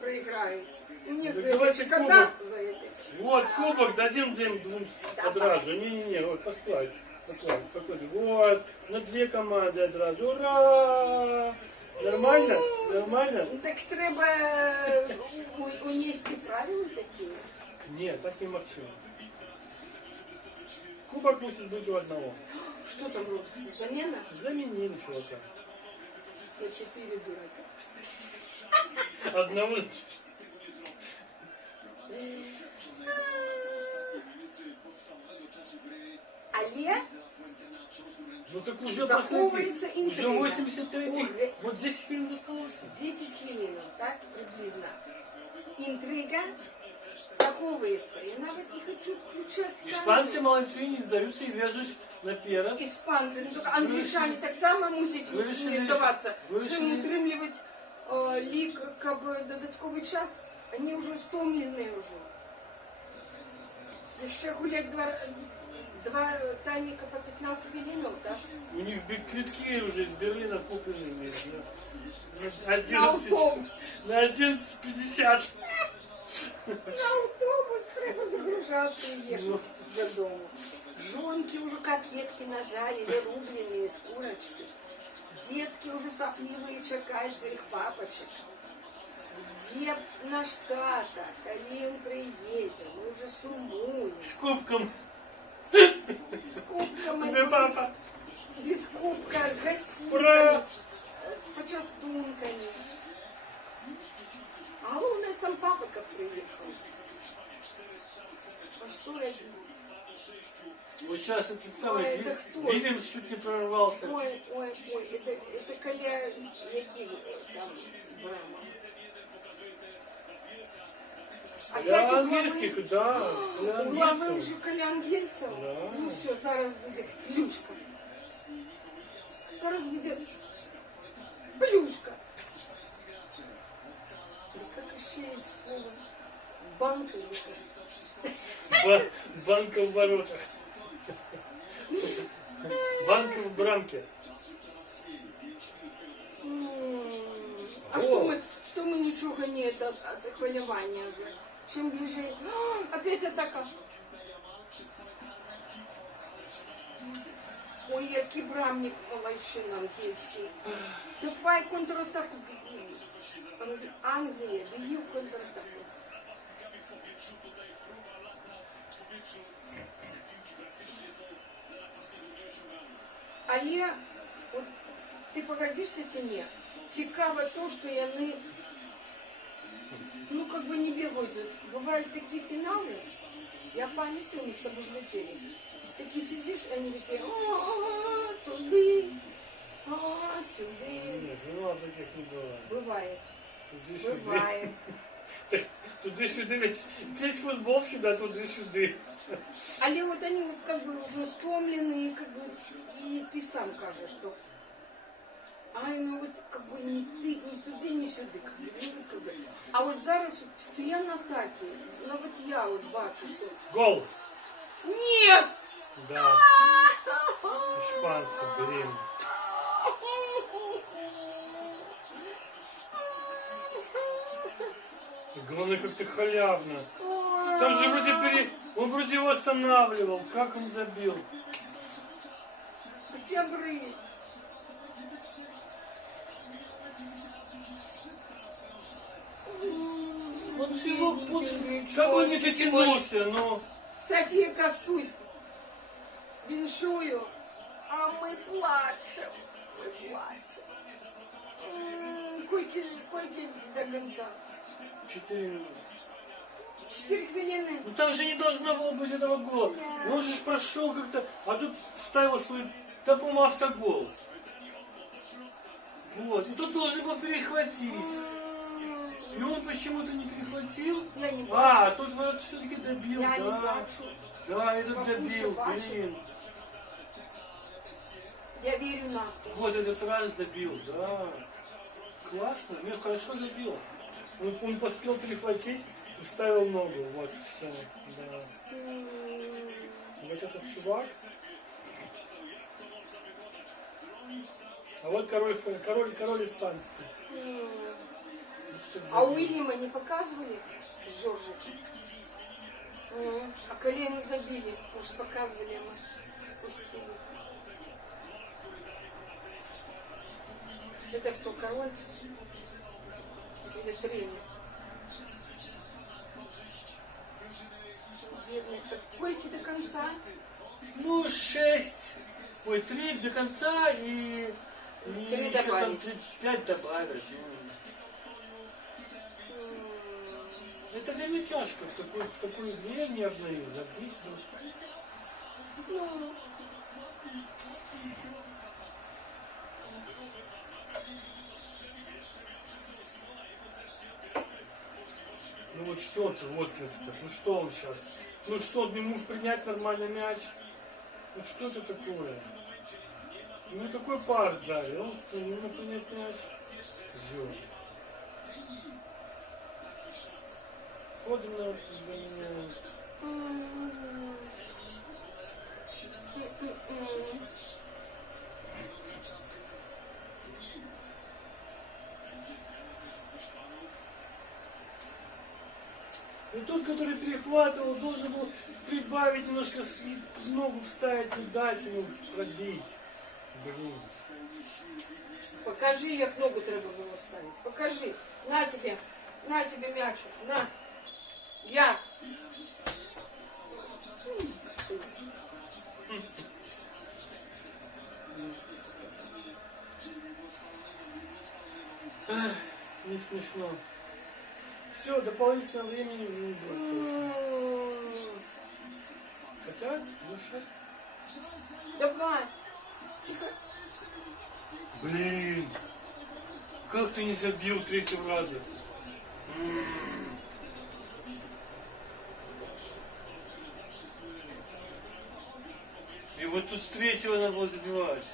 проиграют, мне давайте шкода кубок. за это. Вот, кубок дадим тем двум одразу. Не-не-не, вот, поскладь. Покладь. Вот, на две команды одразу. Ура! Нормально? Нормально? Ну, так треба унести правила такие. Нет, так не максимум. Кубок мусит быть у одного. Что там робится? Замена? Заменили чувака. На 4 дурака. Одного. Але Ну так уже заховывается посмотрите, уже интрига. 83-й. Вот здесь фильм застался. 10 хвилин, так, приблизно. Интрига заховывается. Я навіть не хочу включать камеру. Испанцы молодцы, не сдаются и вяжут наперед. Іспанці, ну, так англічані так само мусять не здаватися. Щоб утримлювати лік, як додатковий час, вони вже стомлені вже. Ще гулять два таймика по 15 хвилин, так? У них квитки уже из Берлина куплены. На автобус. На 11:50. На автобус треба загружатися і їхати додому. Жонки уже котлетки нажарили, рубленые с курочки. Детки уже сопливые чекают своих папочек. Где наш тата? Коли он приедет? Мы уже сумуем. С кубком. С кубком, Тебе папа. без кубка, с гостинцами, Ура! с почастунками. А у нас сам папа как приехал. А что родить? Вот сейчас этот Ой, самый это кто? Вильямс чуть не прорвался. Ой, это коля які там Брама. Для английских, да. Для У глави английцев. вже коля ангельців. Да. Ну все, зараз буде плюшка. Зараз буде плюшка. И как еще есть слово банка или как? Банка в воротах. Банка в брамке. А что мы ничего не это от хвилювання вже? Чем ближе... Опять атака. Ой, який брамник молодчина англійський. Давай контратаку беги. Англия, беги в контратаку. Але от ти погодишся чи ні? Цікаво то, що вони, ну, как бы не бегают. Бывают такие финалы, я памятаю, мы с тобой летели. Такие сидишь, они такие, туды, сюды. Нет, ну таких не бывает. Бывает, Туди-сюди. бывает. Туди-сюди. Весь футбол всегда туди-сюди. Але вот они вот как бы уже сломленные, как бы, и ты сам кажешь, что ай, ну вот как бы не туди, не сюди, как бы, ну, вот, как бы. А вот зараз вот постоянно атаки. Ну вот я вот бачу, что Гол. нет! Да. Испанцы, блин. Главное, как-то халявно. Там же вроде он вроде его останавливал. Как он забил? Сябры. Он же его, как он не дотянулся, ну. София Костусь. Віншую. А мы плачем. Мы плачем. Койки до конца. 4 минуты. 4 хвилины. Ну там же не должно было быть этого гола. Да. Ну он же ж прошел как-то, а тут ставил свой, да, по-моему, автогол. Вот, и тут должны был перехватить. И он почему-то не перехватил. Я не А, бачу. тут вот все-таки добил, Я не да. бачу. Да, этот Папуся добил, бачит. блин. Я верю на слово. Вот этот раз добил, да. Классно, нет, хорошо забил. Он поспел перехватить и вставил ногу. Вот, все. Да. Вот этот чувак. А вот король испанский. А Уильяма не показывали с Жоржем? А колено забили. Может, показывали, а мы спустили. Это кто, король? Или тренер? Бедный. Так койки до конца. Ну, 6. Ой, 3 до конца и 3 еще там добавить. 5 добавить. Это время тяжко в такой игре нервной забить. Ну, Ну вот что ты, Воткинс, ну что он сейчас? Ну что, он не мог принять нормальный мяч? Ну что это такое? Ну такой пас дали, он не мог принять мяч. Зё. Фодина уже не... И тот, который перехватывал, должен был прибавить немножко, ногу вставить и дать ему пробить. Блин. покажи, як ногу треба було ставити. Покажи. На тебе м'ячик. На. Як? Ах, не смешно. Все, дополнительного времени не будет точно. Хотя, ну сейчас. Давай. Тихо. Блин, как ты не забил третьего раза? И вот тут с третьего надо было забивать.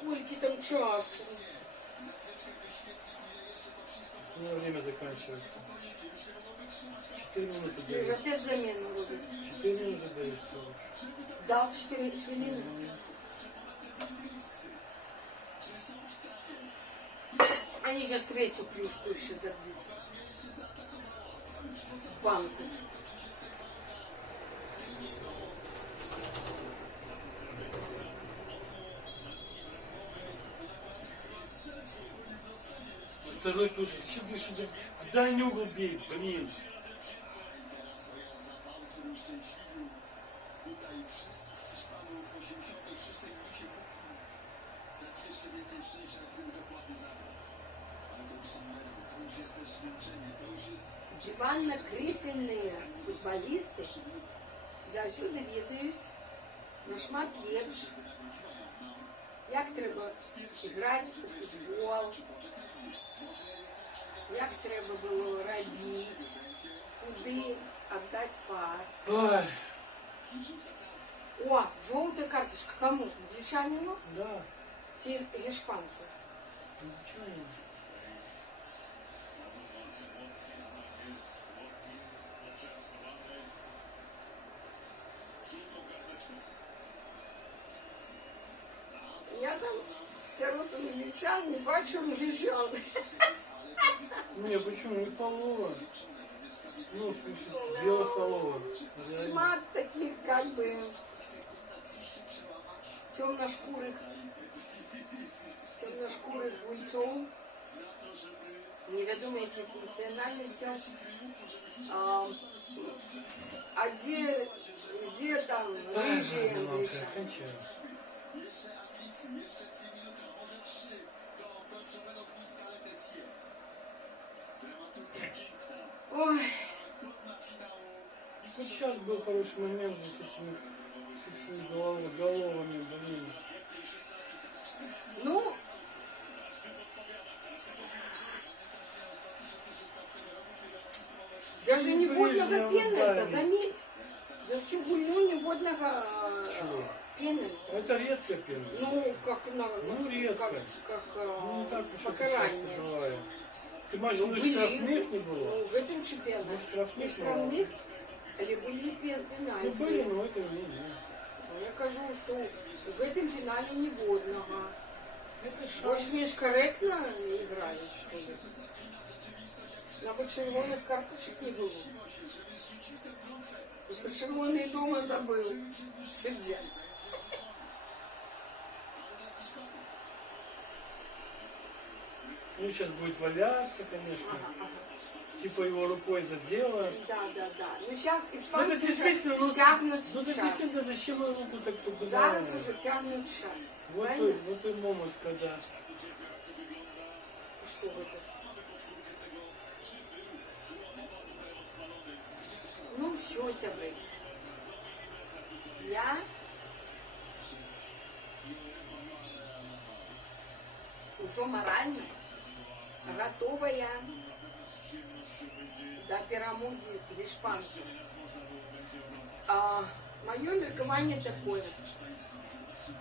Сколько там часу? Основное время заканчивается. 4 минуты Ты же дают. опять замену робить. 4 минуты дают всего лишь. Дал 4 хвилини. Они сейчас третью клюшку еще забьют. Банку. Второй тоже. Что ты в дальний угол бей, блин. Диванно-крісельні футболісти завжди відають нашмат лепш, як треба грати у футбол, як треба було робити, куди віддати пас. Ой, О, жовта карточка кому? Англічанину да. чи іспанцю? Ничего не. Я там серед англічан не бачу англічан. Не, почему? Не полова. Ну, в смысле, белофолова. Шмат таких, как бы, темношкурых гульцов, невідомо яких національностей. А где там рыжие англичане? Ой, Ну, сейчас был хороший момент с этими головами, блин. ну, даже ни водного Прежнего пенальта, ударили. заметь. За всю гульну ни водного Чего? пенальта. Это редко пена. Ну, как на, Ну, редко. как Ну, не так уж это часто покарание. бывает. Ты можешь, Ну, ну, были. штрафных не было? Ну, в этом чемпионате. Ну, штрафных Не штрафных, але были Ну, пенальти. были, но это не. Я кажу, что в этом финале не водного. Это шанс. Больше мне ж корректно играли, что ли? Навіть червоних карточек не было. Просто червоные дома забыл. Судья. Ну, сейчас будет валяться, конечно. Ага. Типа его рукой задело. Да. Ну сейчас Ну, испанцы это действительно, уже ну, тягнут ну, это час. действительно, зачем его руку так поднимать? Зараз уже тягнут час. Вот Правильно? той момент, когда... Что это? Ну все, сябры. Я уже морально готовая до перемоги испанцев. Мое меркование такое.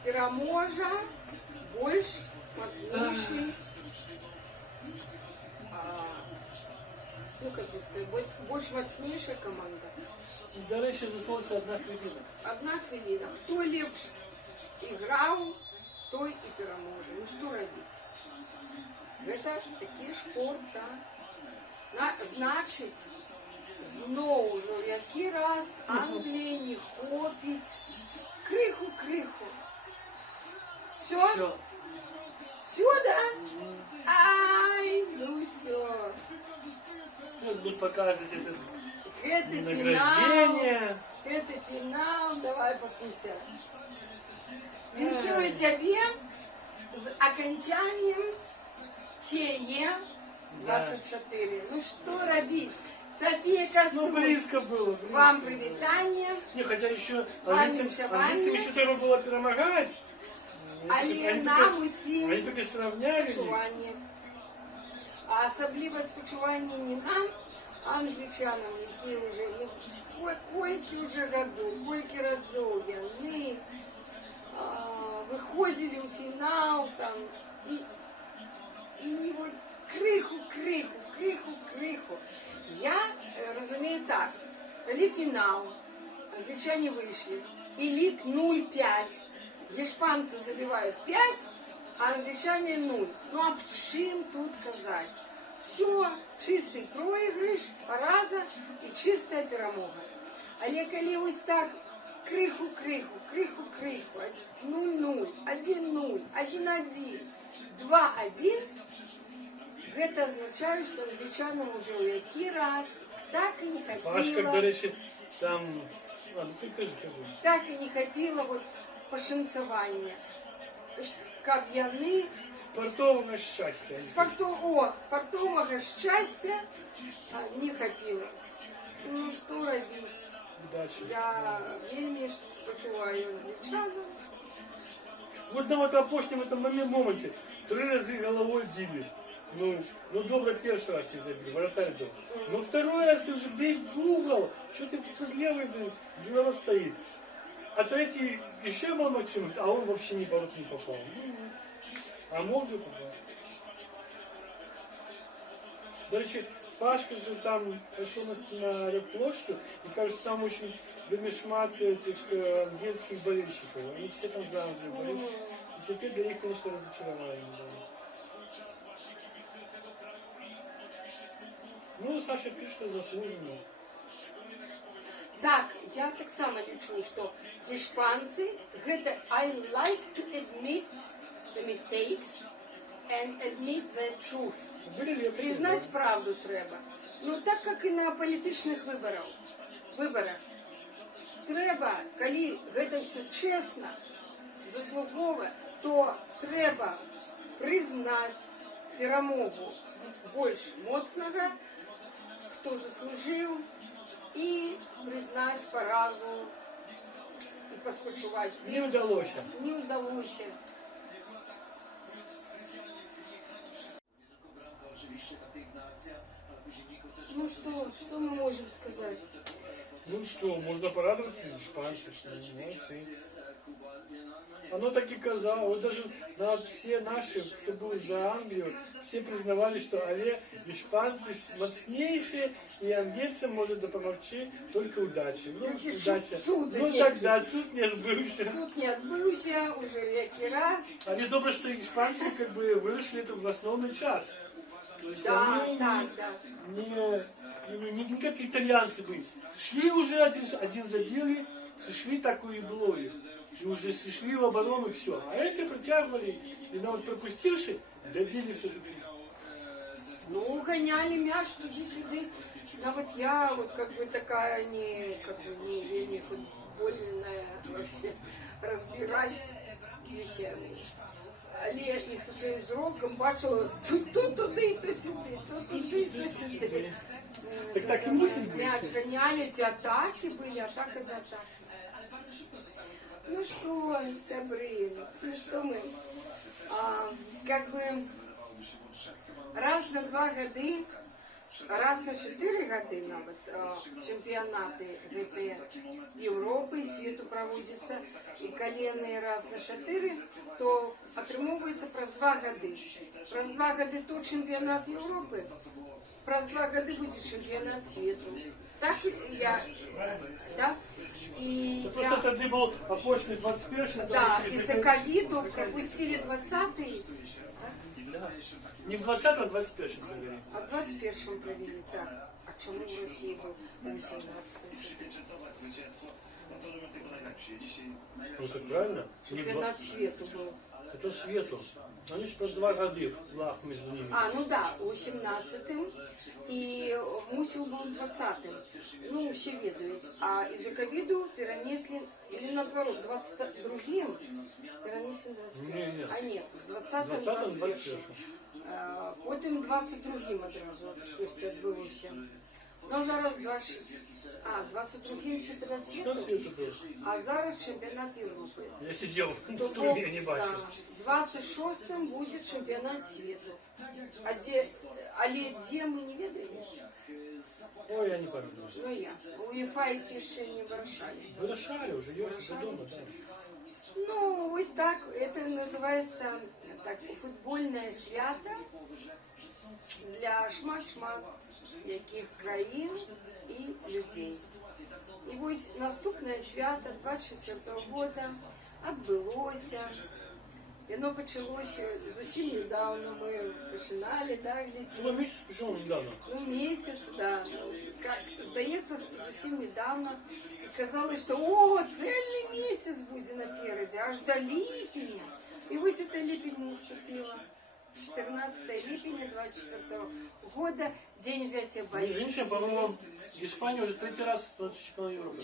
Переможа больше, мощнейший. Ну, как бы сказать, больше мощнейшая команда. До речі, залишилася одна хвилина. Одна хвилина. Хто лепше играл, той и переможе. Ну что робить? Это такий спорт, да? Значить, знову ж, в який раз Англія не хопить. Криху. Все? Все. Все, да? Ай, ну все. Вот будут показывать это Это финал. награждение. Это финал. Давай, папуся. Віншую тебе з окончанием ЧЕ 24. Ну что робить? София Ну, Костусь, близко было. Близко вам было. привитание. Не, хотя еще Вам английцам віншування. еще треба было перемагать. Але нам усім Они только сравняли. спочування. А особливо спочування не нам, а англічанам, які вже, ну, кольки вже году, кольки разов яны выходили в финал там и вот криху. Я разумею так, коли финал, англичане вышли, и лик 0-5, испанцы забивают 5, а англичане 0. Ну а чим тут казать? Все, чистий проіграш, пораза і чиста перемога. Але коли ось так криху, 0-0, 1-0, 1-1, 2-1, это означает, что англичанам уже в який раз так и не Пашка, до хватило, речі, там... А, ну ти кажи. так и не хватило вот пошанцевания. Как яны Спортового щастя. спортового щастя не хапіло. Ну що робити? Удачи. Я вельми спочуваю англічанам. Вот на вот опошнем этом моменте 3 рази головой били. Ну добре, первый раз ты забил, вратарь был. Но второй раз ты уже бей в угол. Что ты в левый, блин, Зиноват стоит. А третий еще был мочинуть, а он вообще ни по руке не попал. А мог бы попасть. До речі, Пашка же там пошел на Ревплощу, и кажется, там очень шмат этих английских болельщиков. Они все там за Англию болеют. И теперь для них, конечно, разочарование. Ну, Саша пишет, что заслуженно. Так, я так само лічу, що іспанці, гэта I like to admit the mistakes and admit the truth. Были лепшие, Признать да. правду треба. Ну так як і на політичних виборах. Треба, коли гэта все чесно, заслугове, то треба признать перемогу больш моцнага, хто заслужив, і признать поразу, і поспочувати. Не удалось. Не удалося. Ну что мы можем сказать? Ну что, можно порадоваться, испанцы, что они молодцы. Оно так и казалось. Вот даже все наши, кто был за Англию, все признавали, что але испанцы мощнейшие, и английцам может допомогти только удачи. Ну, Які удача. цуди Ну які. тогда суд не отбылся. Суд не отбылся уже який раз. А мне добро, что испанцы как бы вышли это в основной час. То есть Да, они да, да. не как итальянцы были. Шли уже один забили, сошли такую и было их. И уже сошли в оборону, и все. А эти протягивали, и на вот пропустивши, добили все-таки. Ну, гоняли мяч туди-сюди. Навіть я вот как бы такая не футбольная вообще разбирать вещи. Але і зі своїм зроком бачила то туди, то сюди, то туди, то сюди. Так и мусить быть. Мяч гоняли, эти атаки были, атака за атакой. Ну что, сябры, ну что мы, как бы раз на 2 года, раз на 4 года нават чемпионаты гэтай Европы и свету проводятся, и коленные раз на 4, то атрымоўваецца праз 2 года. Праз 2 года то чемпионат Европы, праз 2 года будет чемпионат свету. Так я, да? И Просто тогда был опошный 21-й. да, из-за ковиду пропустили 20-й, Да. Не в 20-м, а в 21-м провели. а в 21-м провели, так. А чему в России был 18-й? Ну так правильно? Не Чемпионат свету был. Это свету. Они же просто 2 года в лах между ними. А, ну да, 18-м и мусил был 20-м. Ну, все ведают. А из-за ковиду перенесли, или наоборот, 22-м перенесли 21-м. Не. А нет, с 20-м 20-м, 21-м. Потім 22-м одразу щось відбулося. Ну, зараз 22-м чемпіонат Что світу, света было? а зараз чемпіонат Європи. Я сидел в Тобто, трубе, не бачу. да, 26-м буде чемпіонат світу. Але де ми не ведаємо? Ой, я не помню. Ну, ясно. УЄФА і ще не вирішали. Вырашали уже, ешь дома, да. Ну, ось так, это называется так, футбольное свято для шмат-шмат яких країн і людей. І ось наступне свято 24-го года відбулося. Воно почалося зовсім недавно, ми починали, да, Ну, глядіти. месяц пришел недавно. Ну, місяць, да. Ну, как, здається, зовсім недавно. І казалось, що о, цельний місяць буде напереді, аж до липня. І ось це липень наступило. 14 липня 24 года, день взятия Женщина, Бастилии. по-моему, Испания уже 3-й раз становится чемпионом Европы.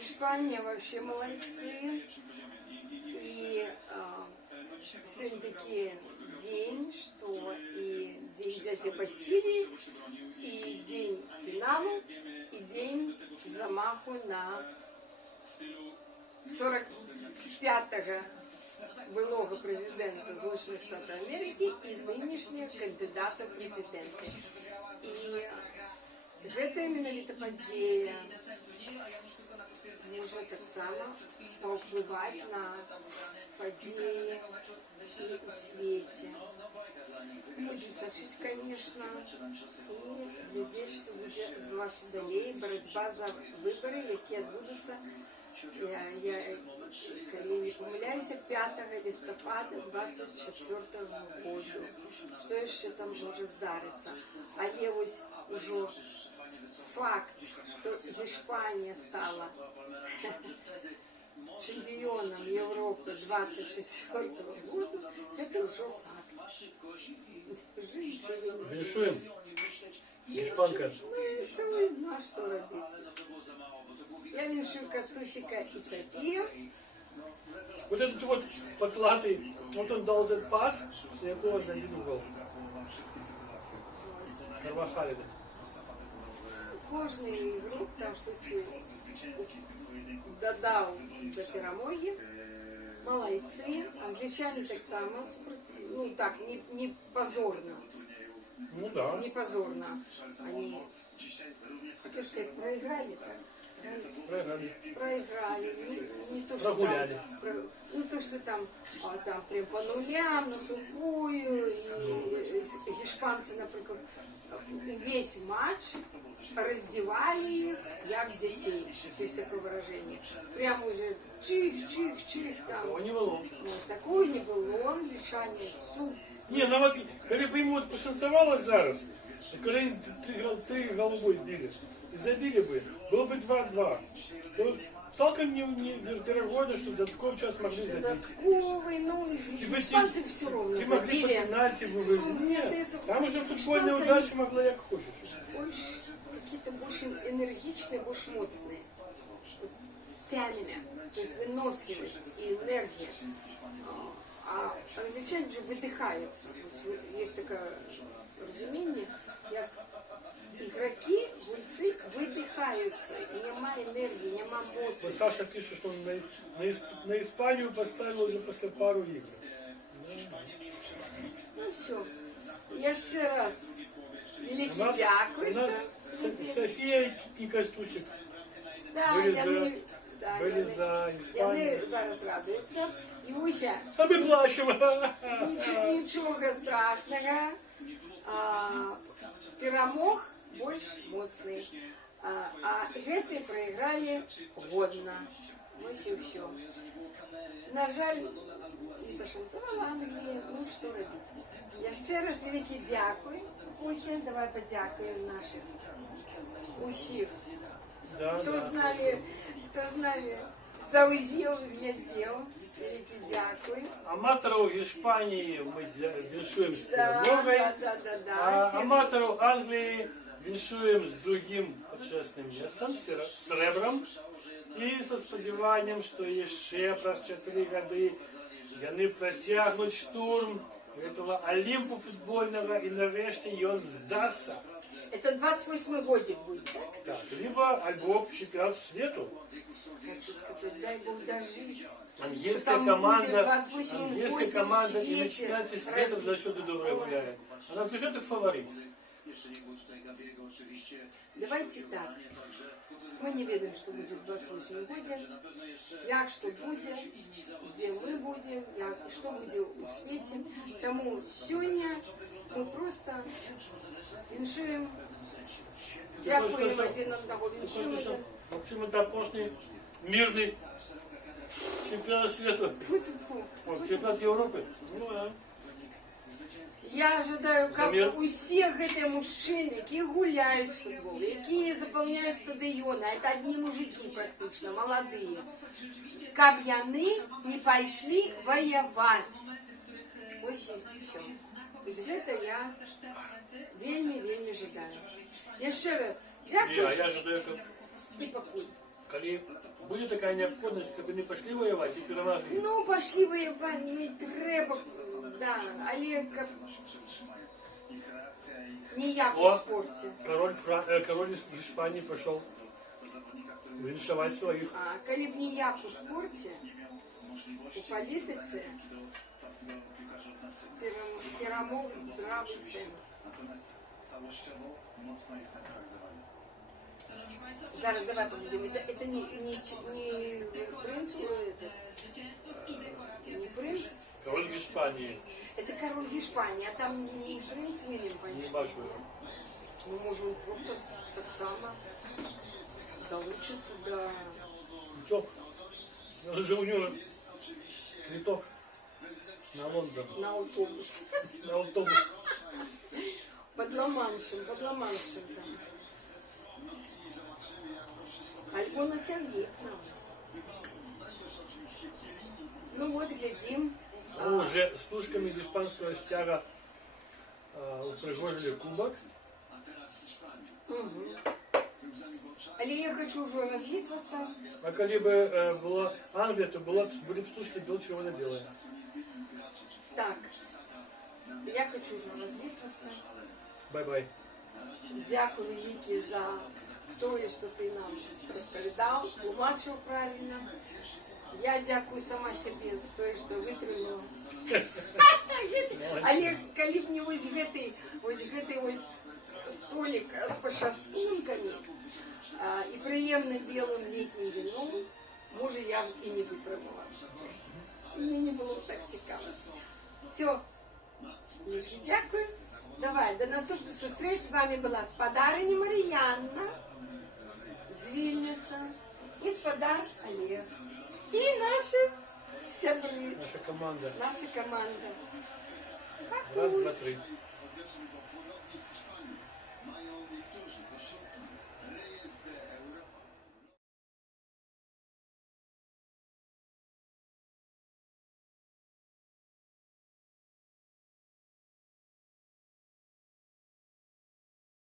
Испания вообще молодцы. И все-таки день, что и день взятия Бастилии, и день финалу, и день замаху на 45-го былого президента Злочинных Штатов Америки и нынешнего кандидата в президенты. И гэта менавіта падзея можа таксама паўплываць на падзеі і ў свеце. Будем сачыць, конечно, і глядзець, што будзе адбывацца далей. Барацьба за выбары, якія адбудуцца, я калі не памыляюся, 5 лістапада 24 году. Што яшчэ там можа здарыцца? Але вось ужо факт, что Испания стала чемпионом Европы 24 года, это уже факт. Жизнь человека. Віншуємо. Іспанка. Ну и что, ну а что робить? Я віншую Костусика и Софию. Вот этот вот потлатый, вот он дал этот пас, с якого забил гол. Карвахаль этот. Кожний ігрок там щось додав до перемоги. Молодці. Англічани так само, ну так, не позорно. Ну да. Не позорно. Они, как сказать, проиграли так. Проиграли. Проиграли. Не то, что Прогуляли. там, ну то, что там прям по нулям, на сухую. И испанцы, например, весь матч раздевали их, як детей. Есть такое выражение. Прямо уже чих-чих-чих там. Такого не было. Вот, такого не было. Англичане суп. Не, ну вот, коли б йому пошансувало зараз, коли они три головой били, и забили бы, было бы 2-2. То целком не вероятно, что до такого час могли забить. Додатковый, ну, испанцы все равно Ті могли по забили. пенальти Ну, вывели. мне кажется, Там уже футбольная испанцы, удача могла як хочешь. больше какие-то больше энергичные, больше мощные. Стамина, то есть выносливость и энергия. А англичане же выдыхаются. Есть такое разумение, як игроки, гульцы выдыхаются. Нема энергии, нема Вот эмоций. Саша пишет, что он на Испанию поставил уже после пару игр. Ну все. Я ще раз У великий нас, дякую. у нас що- София и Костусик Да, были яни, да, были яни. за Испанию. Яни зараз радуються. Юся, А мы плачем. нічого страшного. Перемог больш моцний. А гэты проиграли годно. Ось і все. На жаль, не пошанцевала Англія. Ну, що робити? Я ще раз великий дякую. Уся, давай подякуємо наших усіх. Да, Хто да. з нами заузів, глядів. Великий дякую. Аматоров Испании мы віншуем с Да, перемогой, да. а Всіх аматоров Англии віншуем с другим почесным местом, с ребром, и со сподіванням, що ще праз 4 годы яны працягнуть штурм этого Олимпу футбольного, и нарешті ён здасться. Это 28-й годик будет, так? Так, либо альбом чемпионат свету. Хочу сказать, дай Бог дожить. Английская Что там команда, будет 28 английская годе команда в и на свете чемпионате света за счет доброго гуляет. Она за счет фаворит. Давайте так. Мы не ведаем, что будет в 28 годе, як что будет, где мы будем, як, что будет у свете. Тому сегодня мы просто віншуємо, дякуємо один одного, віншуємо один. Чему допошний мирный чемпионат света, Фу-фу-фу. вот, чемпионат Европы. Ну, да. Я ожидаю, Замір. как усіх гэтыя мужчыны, які гуляють в футбол, які заполняють стадіони, а це одні мужики практично, молодые, каб яны не пайшлі воевать. Ось і все. Ось гэта я вельмі жадаю. Яшчэ раз И, а дякую я ожидаю, і пакуль. коли будет такая необходимость, как бы не пошли воевать и перемогли. Ну, пошли воевать, не треба, да, але каб ніяк у О, спорте. король из Испании пошел віншавать своих. А калі б ніяк у спорте, у політиці перемог здравий сенс. Зараз давай подождем. Это не принц, не принц, Король Испании. это король Испании, а там не принц Уильям, Не конечно. бачу. Ну, может, он просто так само долучится до... Ничего. Уже у него квиток на Лондон. на автобус. На автобус. Под Ла-Маншем, там. Альбо натягни к нам. Ну вот, глядим. Ну, уже с тушками испанского стяга упригожили кубок. Угу. Але я хочу уже развитываться. А коли бы была Англия, то были бы стужки бело-червоно-белые. Так, я хочу уже развитываться. Бай-бай. Дякую велике за то, що ти нам розповідав, тлумачив правильно. Я дякую сама собі за те, що витримала. Але коли б не ось гэтый столик з пошастунками і приємним білим літнім вином, може я б і не витримала. Мені не було б так цікаво. Все, Ліки, дякую. Давай, до наступних зустріч. З вами була Спадариня Мар'янна з Вільнюса і Спадар Олег. І наші сябри. Наша команда. Наша команда. Раз, два, три. Mają niektórzy, bo są rejestry Europa.